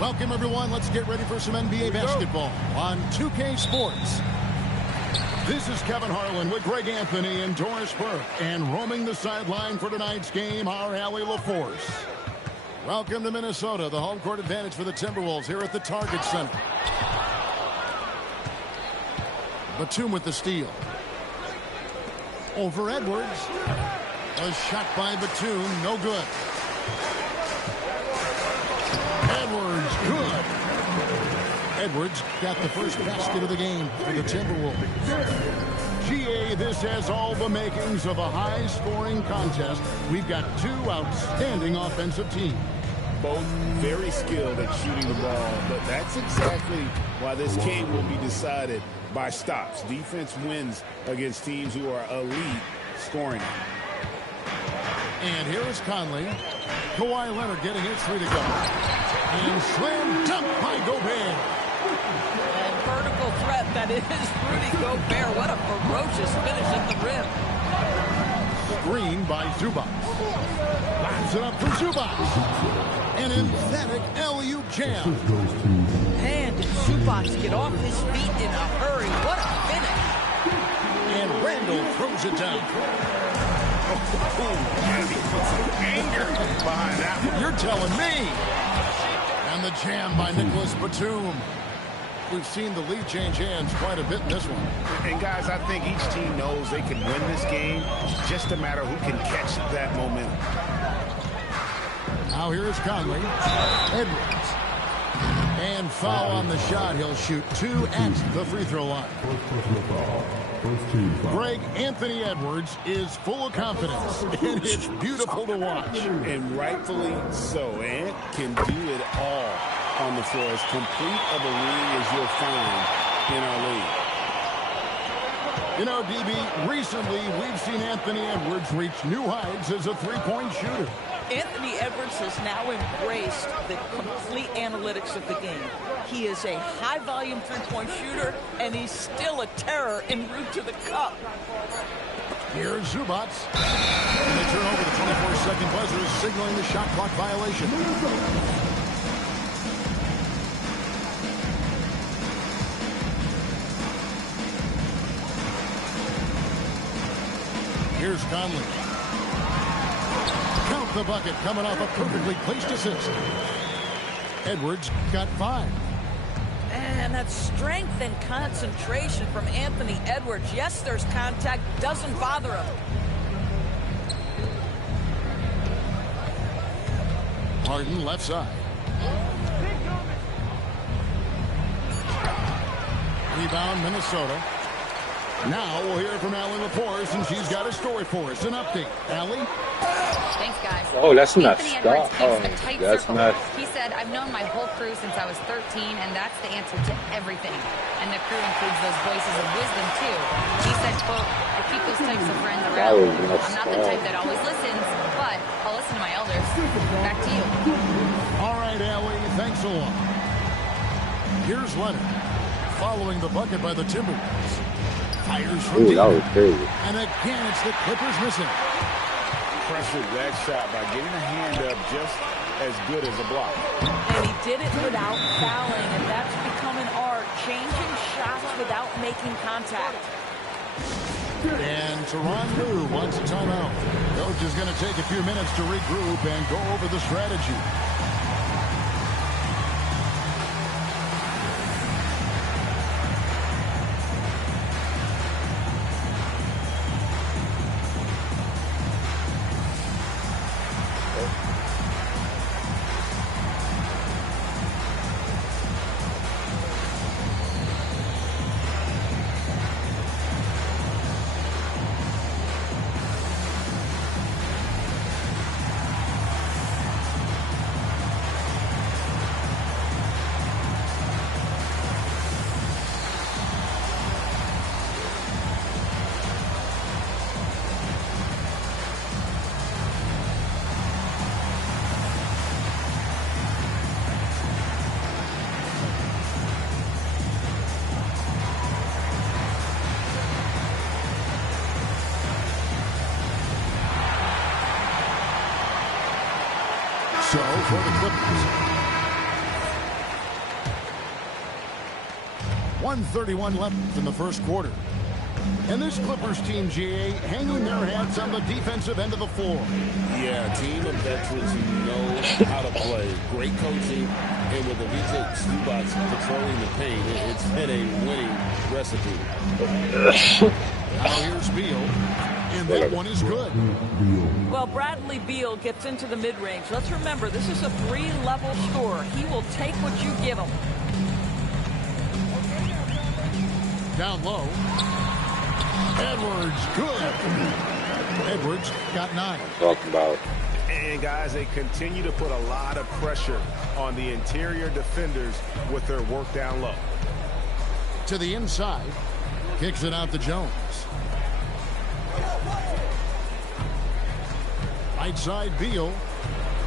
Welcome, everyone. Let's get ready for some NBA basketball on 2K Sports. This is Kevin Harlan with Greg Anthony and Doris Burke. And roaming the sideline for tonight's game, our Allie LaForce. Welcome to Minnesota, the home court advantage for the Timberwolves here at the Target Center. Batum with the steal. Over Edwards. A shot by Batum, no good. Edwards, good. Edwards got the first basket of the game for the Timberwolves. GA, this has all the makings of a high-scoring contest. We've got two outstanding offensive teams. Both very skilled at shooting the ball, but that's exactly why this game will be decided by stops. Defense wins against teams who are elite scoring. And here is Conley. Kawhi Leonard getting his 3 to go. And slam dunk by Gobert. And vertical threat that is Rudy Gobert. What a ferocious finish at the rim. Screen by Zubac. Lines it up for Zubac. An emphatic alley-oop jam. And Zubac get off his feet in a hurry. What a finish. And Randall throws it down. And he put some anger behind that one. You're telling me. And the jam by Nicholas Batum. We've seen the lead change hands quite a bit in this one. And guys, I think each team knows they can win this game. Just a matter who can catch that momentum. Now here is Conley. Edwards. And foul on the shot. He'll shoot 2 at the free throw line. Greg, Anthony Edwards is full of confidence, and it's beautiful to watch. And rightfully so. Ant can do it all on the floor. As complete of a wing as you'll find in our league. You know, DB, recently we've seen Anthony Edwards reach new heights as a three-point shooter. Anthony Edwards has now embraced the complete analytics of the game. He is a high-volume three-point shooter, and he's still a terror en route to the cup. Here's Zubac. And they turn over the 24-second buzzer, signaling the shot clock violation. Here's Conley. Count the bucket, coming off a perfectly placed assist. Edwards got 5. And that strength and concentration from Anthony Edwards. Yes, there's contact. Doesn't bother him. Harden left side. Rebound, Minnesota. Now we'll hear from Allie LaForce, and she's got a story for us. An update. Allie? Thanks, guys. Oh, that's not Anthony stop. Edwards keeps a tight That's circle. not. He said, I've known my whole crew since I was 13, and that's the answer to everything. And the crew includes those voices of wisdom, too. He said, quote, I keep those types of friends around. I'm not the type that always listens, but I'll listen to my elders. Back to you. All right, Allie, thanks a lot. Here's Leonard, following the bucket by the Timberwolves. Fires from deep. That was crazy. And again, it's the Clippers missing. Pressured that shot by getting a hand up just as good as a block. And he did it without fouling, and that's become an art. Changing shots without making contact. And Tyronn Lue wants a timeout. Coach is going to take a few minutes to regroup and go over the strategy. So for the Clippers, 1:31 left in the first quarter. And this Clippers team, GA, hanging their hats on the defensive end of the floor. Yeah, a team of veterans who know how to play. Great coaching, and with Ivica Zubac patrolling the paint, it's been a winning recipe. Now here's Beal, and that one is good. Well, Bradley Beal gets into the mid-range. Let's remember, this is a 3-level scorer. He will take what you give him. Down low. Edwards, good. Edwards got 9. Talking about. And guys, they continue to put a lot of pressure on the interior defenders with their work down low. to the inside. Kicks it out to Jones. Right side, Beal.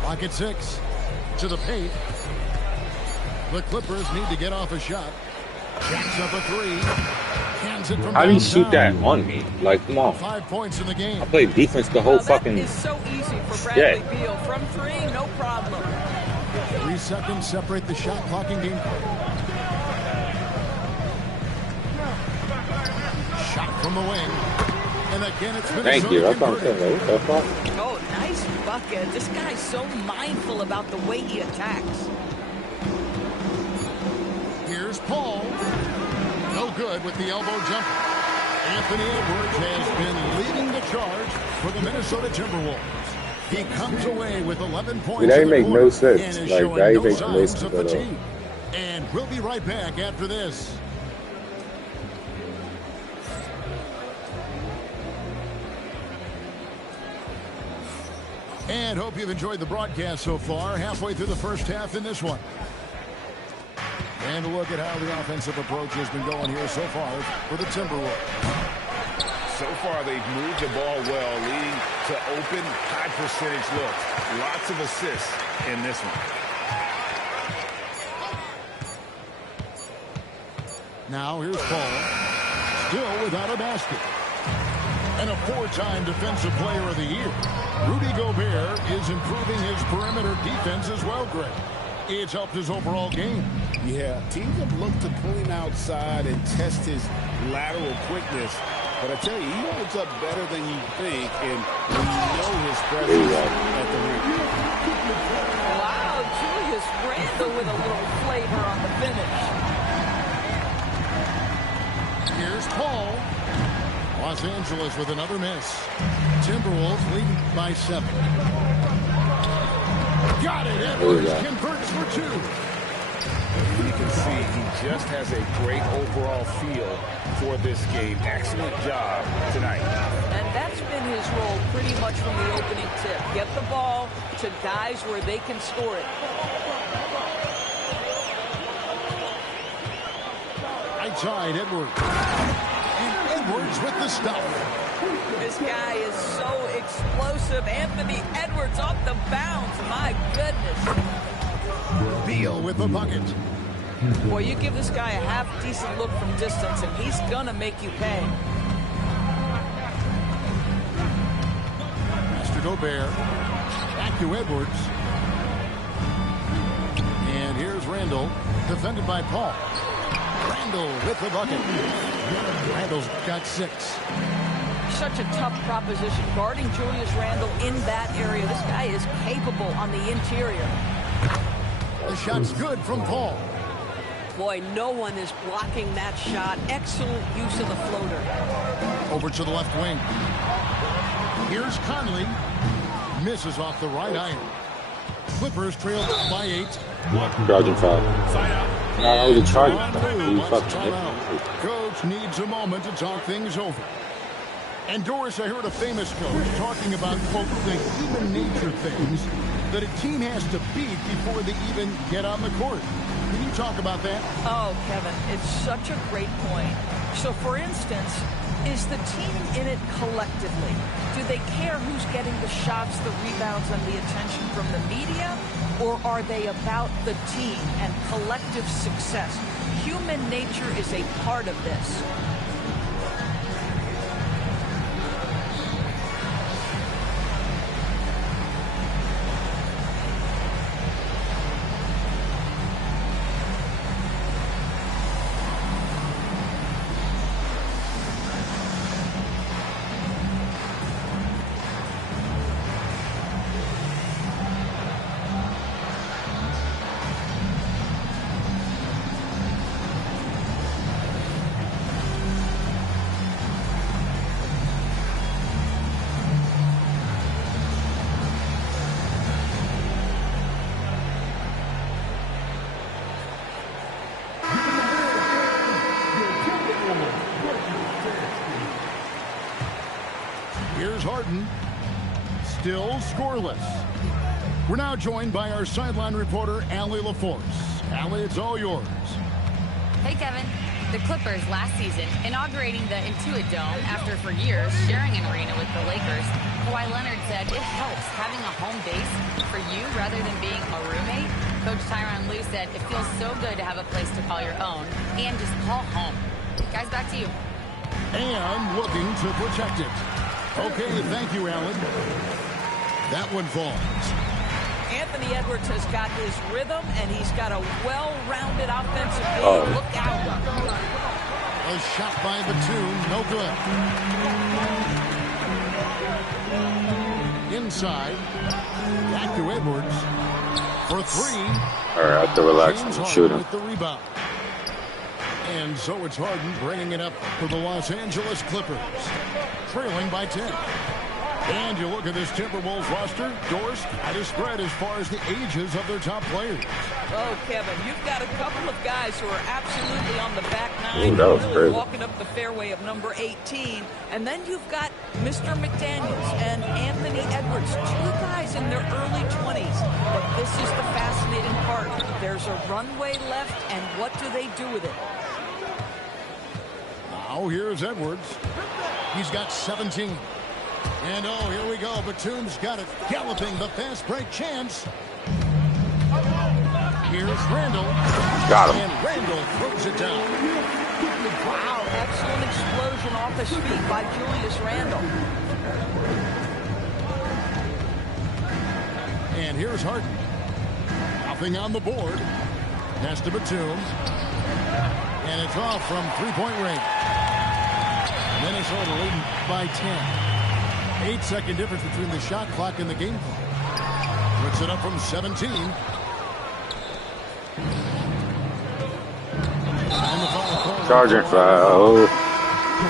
Pocket 6 to the paint. The Clippers need to get off a shot. Jacks up a 3. Hands it from How do you downtown. shoot that on me? Like, come on. 5 points in the game. I played defense the whole fucking. That is so easy for Bradley Beal. From 3, no problem. 3 seconds separate the shot clocking game. Shot from the wing. And again, it's Minnesota. Thank you. That's what I'm saying. Like, what the fuck? Oh, nice bucket. This guy's so mindful about the way he attacks. Here's Paul. No good with the elbow jumper. Anthony Edwards has been leading the charge for the Minnesota Timberwolves. He comes away with 11 points. That in the make no quarter sense. and is Like, showing that no makes no signs sense of at all. fatigue. And we'll be right back after this. And hope you've enjoyed the broadcast so far. Halfway through the first half in this one. And a look at how the offensive approach has been going here so far for the Timberwolves. So far, they've moved the ball well, leading to open, high-percentage looks. Lots of assists in this one. Now here's Paul. Still without a basket. And a 4-time Defensive Player of the Year. Rudy Gobert is improving his perimeter defense as well, Greg. It's helped his overall game. Yeah, teams have looked to pull him outside and test his lateral quickness. But I tell you, he holds up better than you think, and when you know his presence at the rim. Wow, Julius Randle with a little flavor on the finish. Here's Paul. Los Angeles with another miss. Timberwolves leading by 7. Got it. Edwards converts for 2. You can see he just has a great overall feel for this game. Excellent job tonight. And that's been his role pretty much from the opening tip. Get the ball to guys where they can score it. Right side, Edwards. And Edwards with the stop. This guy is so explosive. Anthony Edwards off the bounce. My goodness. Beal with the bucket. Boy, you give this guy a half-decent look from distance, and he's going to make you pay. Master Gobert. Back to Edwards. And here's Randle. Defended by Paul. Randle with the bucket. Randle's got 6. Such a tough proposition guarding Julius Randle in that area. This guy is capable on the interior. The shot's good from Paul. Boy, no one is blocking that shot. Excellent use of the floater. Over to the left wing. Here's Conley. Misses off the right iron. Clippers trailed by 8. Charging foul. No, that was a charging foul. You fucking Coach needs a moment to talk things over. And Doris, I heard a famous coach talking about, quote, the human nature things that a team has to beat before they even get on the court. Can you talk about that? Oh, Kevin, it's such a great point. So, for instance, is the team in it collectively? Do they care who's getting the shots, the rebounds, and the attention from the media? Or are they about the team and collective success? Human nature is a part of this. Here's Harden. Still scoreless. We're now joined by our sideline reporter, Allie LaForce. Allie, it's all yours. Hey, Kevin. The Clippers last season inaugurating the Intuit Dome after for years sharing an arena with the Lakers. Kawhi Leonard said it helps having a home base for you rather than being a roommate. Coach Tyronn Lue said it feels so good to have a place to call your own and just call home. Guys, back to you. And looking to protect it. Okay, thank you, Allen. That one falls. Anthony Edwards has got his rhythm, and he's got a well-rounded offensive game. Look out. A shot by Batum, no good. Inside, back to Edwards for three. All right, I have to relax and shoot him. With the rebound. And so it's Harden bringing it up for the Los Angeles Clippers, trailing by 10. And you look at this Timberwolves roster, Doris, quite a spread as far as the ages of their top players. Oh, Kevin, you've got a couple of guys who are absolutely on the back nine. Ooh, that was really crazy. Walking up the fairway of number 18. And then you've got Mr. McDaniels and Anthony Edwards, two guys in their early 20s. But this is the fascinating part. There's a runway left, and what do they do with it? Now here's Edwards. He's got 17. And oh, here we go. Batum's got it. Galloping the fast break chance. Here's Randall. Got him. And Randall throws it down. Wow, excellent explosion off his feet by Julius Randle. And here's Harden. Nothing on the board. Pass to Batum. And it's off from three-point range. Minnesota leading by 10. 8-second difference between the shot clock and the game clock. Puts it up from 17. Charging foul.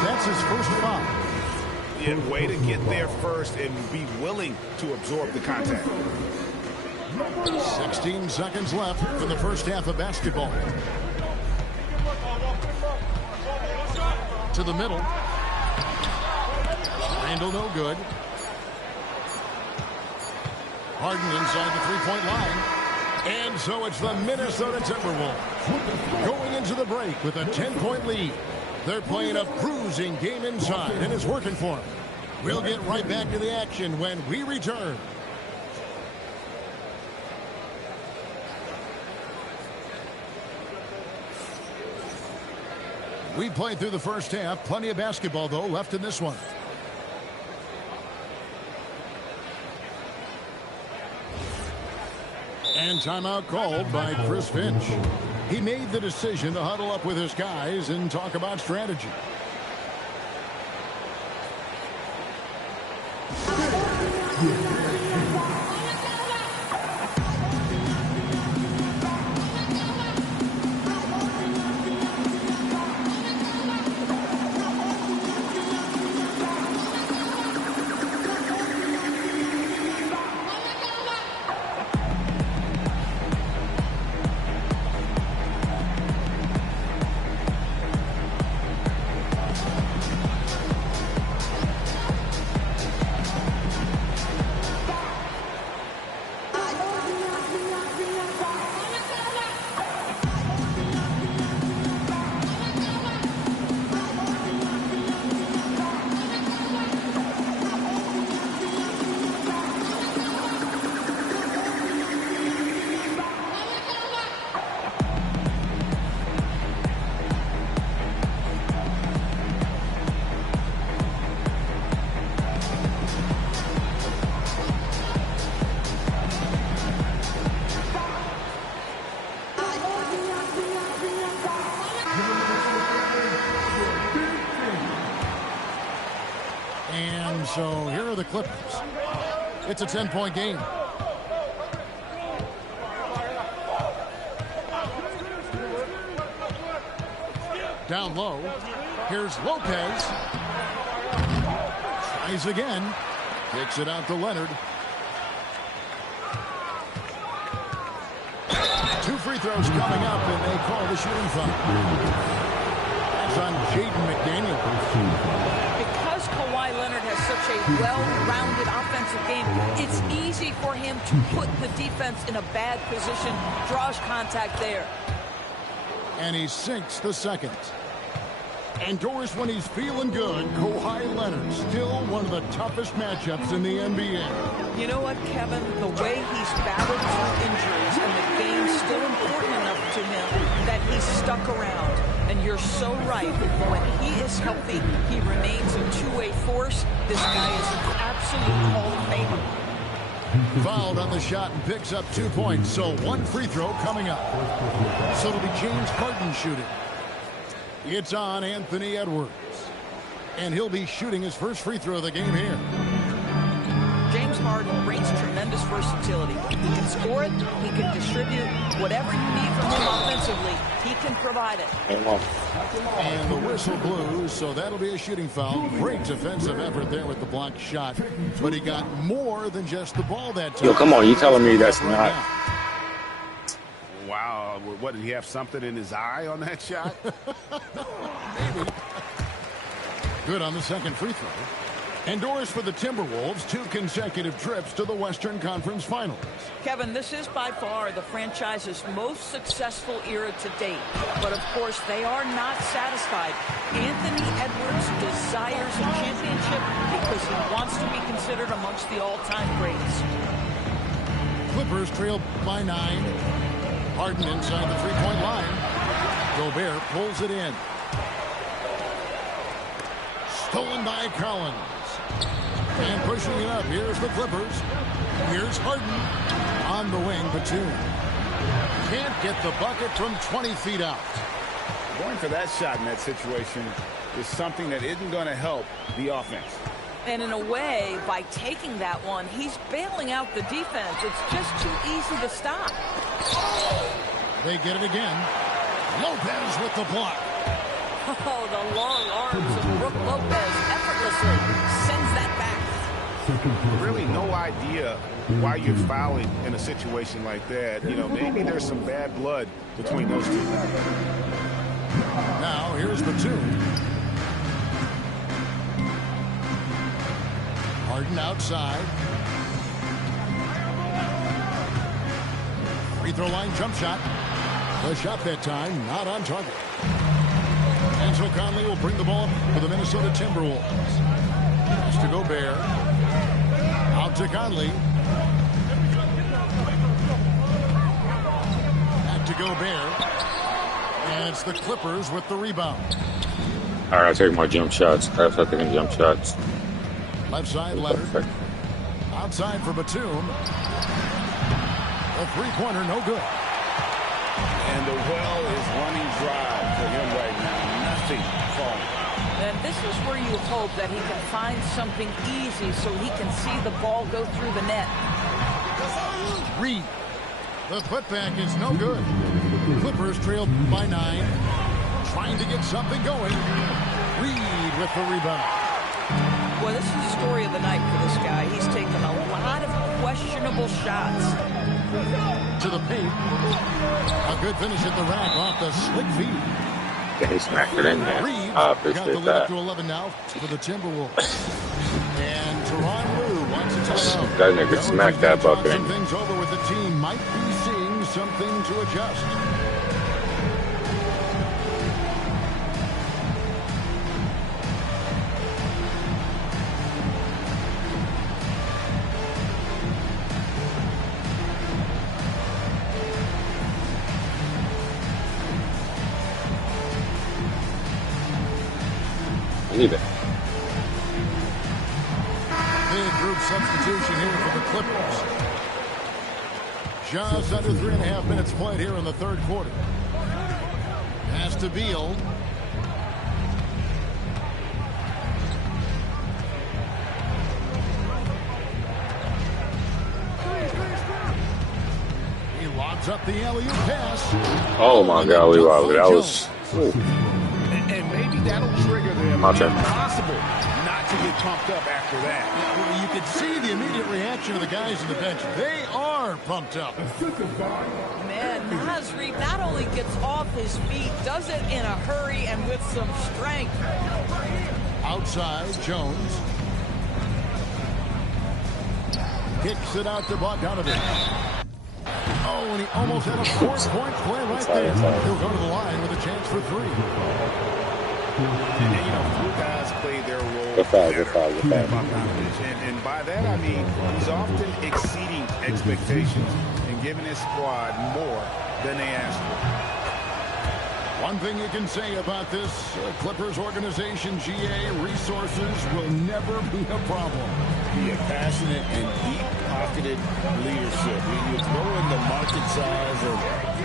That's his first foul. Yeah, way to get there first and be willing to absorb the contact. 16 seconds left for the first half of basketball. To the middle. Randall no good. Harden inside the three-point line. And so it's the Minnesota Timberwolves going into the break with a 10-point lead. They're playing a cruising game inside, and it's working for them. We'll get right back to the action when we return. We played through the first half. Plenty of basketball, though, left in this one. And timeout called by Chris Finch. He made the decision to huddle up with his guys and talk about strategy. So here are the Clippers. It's a 10-point game. Down low. Here's Lopez. Tries again. Kicks it out to Leonard. 2 free throws coming up, and they call the shooting foul. That's on Jaden McDaniel. Because Kawhi Leonard has such a well-rounded offensive game, it's easy for him to put the defense in a bad position, draws contact there. And he sinks the second. And Doris, when he's feeling good, Kawhi Leonard, still one of the toughest matchups in the NBA. You know what, Kevin? The way he's battled through injuries and the game's still important enough to him that he's stuck around. And you're so right. When he is healthy, he remains a two-way force. This guy is an absolute Hall of Famer. Fouled on the shot and picks up 2 points. So 1 free throw coming up. So it'll be James Harden shooting. It's on Anthony Edwards. And he'll be shooting his first free throw of the game here. James Harden brings tremendous versatility. He can score it, he can distribute. Whatever you need from him offensively, he can provide it. And the whistle blew, so that'll be a shooting foul. Great defensive effort there with the blocked shot. But he got more than just the ball that time. Yo, come on, you telling me that's not... Wow, what, did he have something in his eye on that shot? Maybe. Good on the second free throw. And Doris for the Timberwolves, 2 consecutive trips to the Western Conference Finals. Kevin, this is by far the franchise's most successful era to date. But of course, they are not satisfied. Anthony Edwards desires a championship because he wants to be considered amongst the all-time greats. Clippers trail by 9. Harden inside the three-point line. Gobert pulls it in. Stolen by Collins. And pushing it up. Here's the Clippers. Here's Harden. On the wing, Batum. Can't get the bucket from 20 feet out. Going for that shot in that situation is something that isn't going to help the offense. And in a way, by taking that one, he's bailing out the defense. It's just too easy to stop. They get it again. Lopez with the block. Oh, the long arms of Brook Lopez effortlessly sends that back. Really no idea why you're fouling in a situation like that. You know, maybe there's some bad blood between those two. Now, here's Batum. Harden outside. Free throw line jump shot. The shot that time not on target. And so Conley will bring the ball for the Minnesota Timberwolves. Pass to Gobert. Out to Conley. Back to Gobert. And it's the Clippers with the rebound. All right, I'll take my jump shots. I start taking jump shots. Left side, Leonard. Outside for Batum. A three-pointer, no good. And the well is running dry for him right now. Nothing falling. And this is where you hope that he can find something easy so he can see the ball go through the net. Reed. The putback is no good. Clippers trail by 9. Trying to get something going. Reed with the rebound. Well, this is the story of the night for this guy. He's taken a lot of questionable shots. To the paint. A good finish at the rack off the slick feed. Yeah, he smacked it in there. Reed I got the appreciate lead that. up to 11 now for the Timberwolves. And Teron Lue wants to tell out. That nigga smacked that bucket in. Some things over with the team. Might be seeing something to adjust. Either. Big group substitution here for the Clippers. Just under 3.5 minutes played here in the third quarter. Pass to Beal. He lobs up the alley-oop pass. Oh my God, we were. That was. And maybe that'll trigger them. My turn. Impossible not to get pumped up after that. Well, you could see the immediate reaction of the guys in the bench. They are pumped up. Man, Nasri not only gets off his feet, does it in a hurry and with some strength. Outside, Jones. Kicks it out to Bogdanovich. Oh, and he almost had a 4-point play right there. He'll go to the line with a chance for 3. And, you know, few guys play their role Good foul, better good foul, good foul. than Bogdanovich. And by that, I mean he's often exceeding expectations and giving his squad more than they asked for. One thing you can say about this Clippers organization, GA, resources will never be a problem. Be a passionate and deep-pocketed leadership. You throw in the market size, and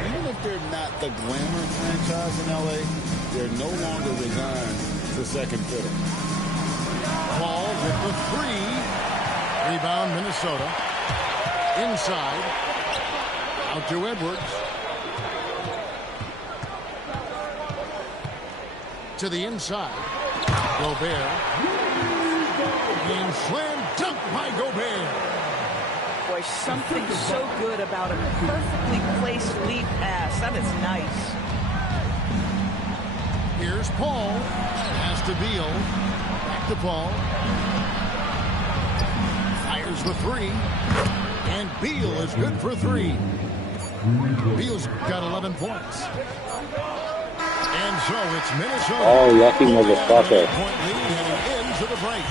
even if they're not the glamour franchise in LA, they're no longer resigned to second fiddle. Paul with the three. Rebound, Minnesota. Inside. Out to Edwards. To the inside. Gobert. And slam dunk by Gobert. Boy, something so good about a perfectly placed lead pass. That is nice. Here's Paul. Pass to Beal. Back to Paul. Fires the three. And Beal is good for three. Beal's got 11 points. And so it's Minnesota. Oh, lucky motherfucker. Point lead heading into the break.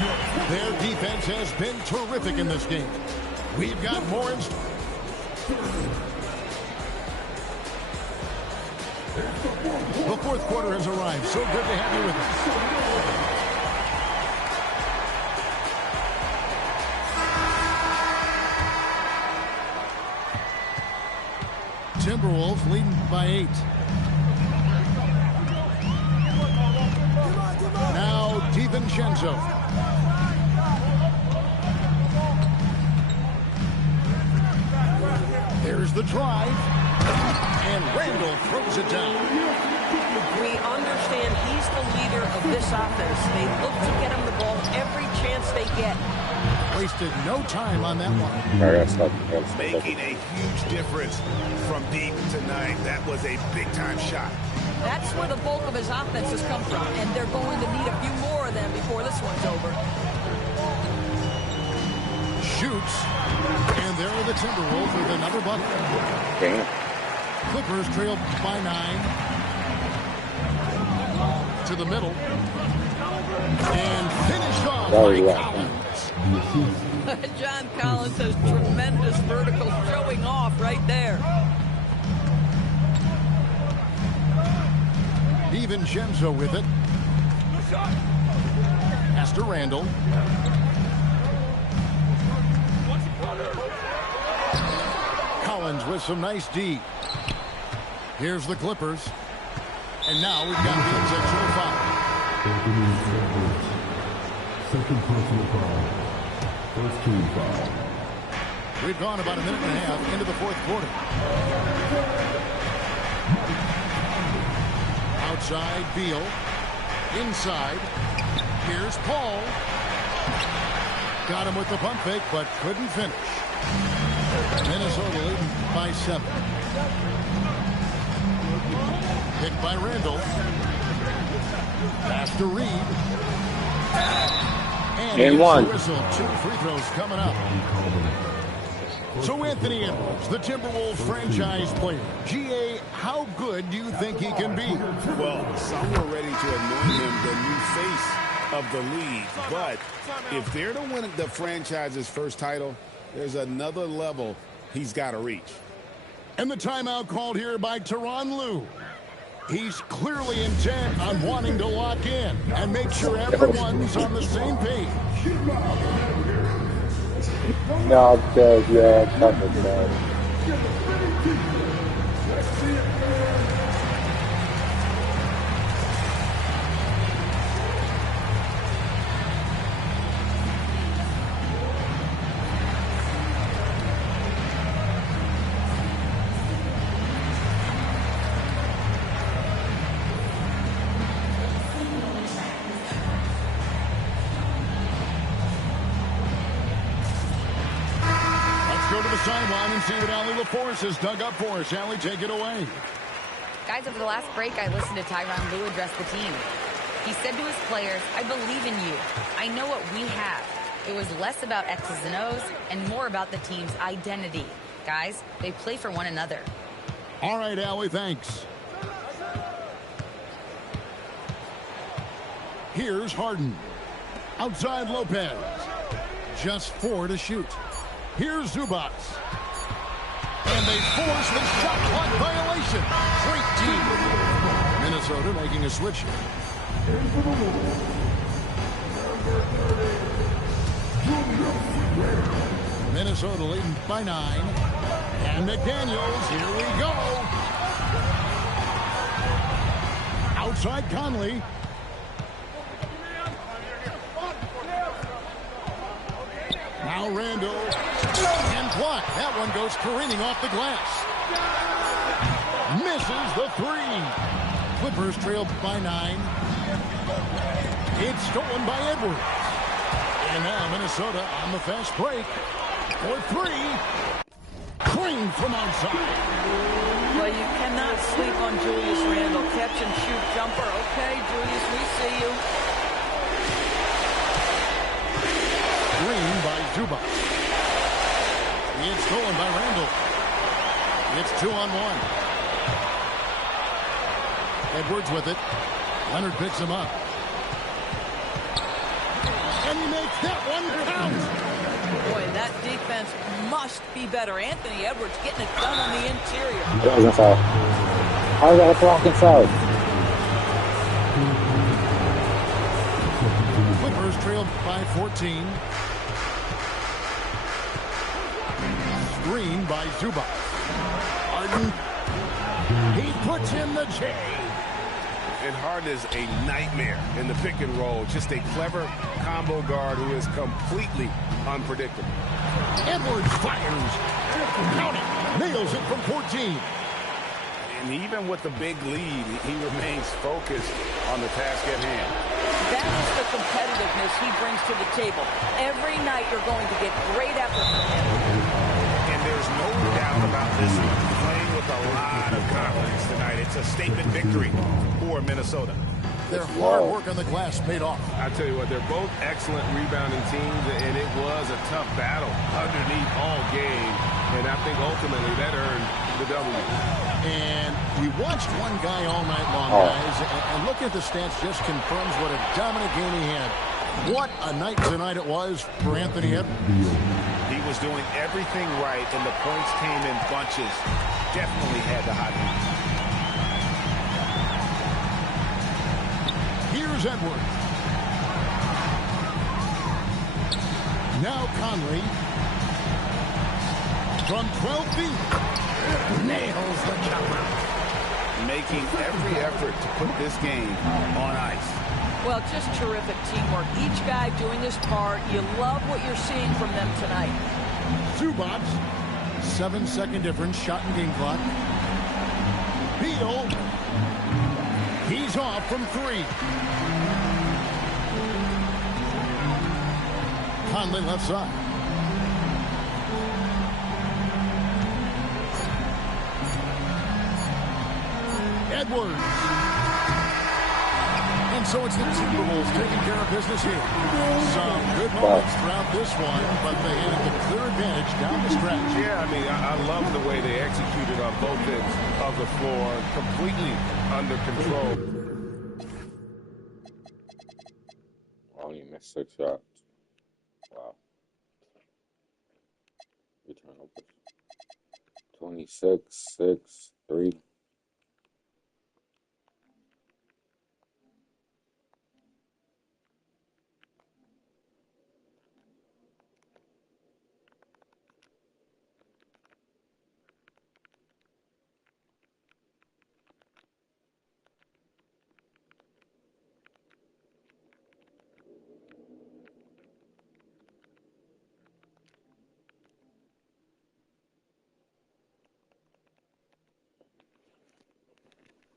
Their defense has been terrific in this game. We've got more in store. The fourth quarter has arrived. So good to have you with us. Timberwolves leading by 8. Now DiVincenzo. There's the drive. And Randall throws it down. We understand he's the leader of this offense. They look to get him the ball every chance they get. Wasted no time on that one. Making a huge difference from deep tonight. That was a big-time shot. That's where the bulk of his offense has come from, and they're going to need a few more of them before this one's over. Shoots. And there are the Timberwolves with another bucket. Damn. Clippers trail by 9. To the middle. And finished off by Collins. John Collins has tremendous vertical showing off right there. DiVincenzo with it. Pass to Randall. Collins with some nice D. Here's the Clippers. And now we've got the intentional foul. Second personal foul. First team foul. We've gone about a minute and a half into the fourth quarter. Outside, Beal. Inside. Here's Paul. Got him with the pump fake, but couldn't finish. Minnesota leading by 7. Hit by Randall. Pass to Reed. And one. Whistle. 2 free throws coming up. So Anthony Edwards, the Timberwolves franchise player. GA, how good do you think he can be? Well, some were ready to anoint him the new face of the league. But if they're to win the franchise's first title, there's another level he's got to reach. And the timeout called here by Tyronn Lue. He's clearly intent on wanting to lock in and make sure everyone's on the same page. No, yeah, that's bad. Sideline and see what Allie LaForce has dug up for us. Allie, take it away. Guys, over the last break, I listened to Tyronn Lue address the team. He said to his players, I believe in you. I know what we have. It was less about X's and O's and more about the team's identity. Guys, they play for one another. All right, Allie, thanks. Here's Harden. Outside Lopez. Just 4 to shoot. Here's Zubac. And they force the shot clock violation. Great team. Minnesota making a switch here. Minnesota leading by 9. And McDaniels, here we go. Outside Conley. Now Randall. And block. That one goes careening off the glass. Misses the 3. Clippers trail by 9. It's stolen by Edwards. And now Minnesota on the fast break for 3. Cream from outside. Well, you cannot sleep on Julius Randle. Catch and shoot jumper. Okay, Julius, we see you. Green by Zubac. It's stolen by Randall. It's 2-on-1. Edwards with it. Leonard picks him up. And he makes that one count. Boy, that defense must be better. Anthony Edwards getting it done on the interior. That was a foul. How is that a fucking foul? Clippers trailed by 14. Screen by Zubac. Harden. He puts in the J. And Harden is a nightmare in the pick and roll. Just a clever combo guard who is completely unpredictable. Edwards fires. Count it. Nails it from 14. And even with the big lead, he remains focused on the task at hand. That is the competitiveness he brings to the table. Every night you're going to get great effort from him. And there's no doubt about this one. Playing with a lot of confidence tonight. It's a statement victory for Minnesota. Their hard work on the glass paid off. I tell you what, they're both excellent rebounding teams, and it was a tough battle underneath all game. And I think ultimately that earned the W. And we watched one guy all night long, guys, and looking at the stats just confirms what a dominant game he had. What a night tonight it was for Anthony Edwards. He was doing everything right, and the points came in bunches. Definitely had the hot hand. Here's Edwards. Now Conley. From 12 feet. Nails the jumper. Making every effort to put this game on ice. Well, just terrific teamwork. Each guy doing his part. You love what you're seeing from them tonight. Zubac. 7-second difference. Shot and game clock. Beal. He's off from 3. Conley left side. Edwards. And so it's the Timberwolves taking care of business here. Some good moments throughout this one, but they had the clear advantage down the stretch. Yeah, I mean, I love the way they executed on both ends of the floor, completely under control. Oh, you missed 6 shots. Wow. Return over. 26, 6, 3.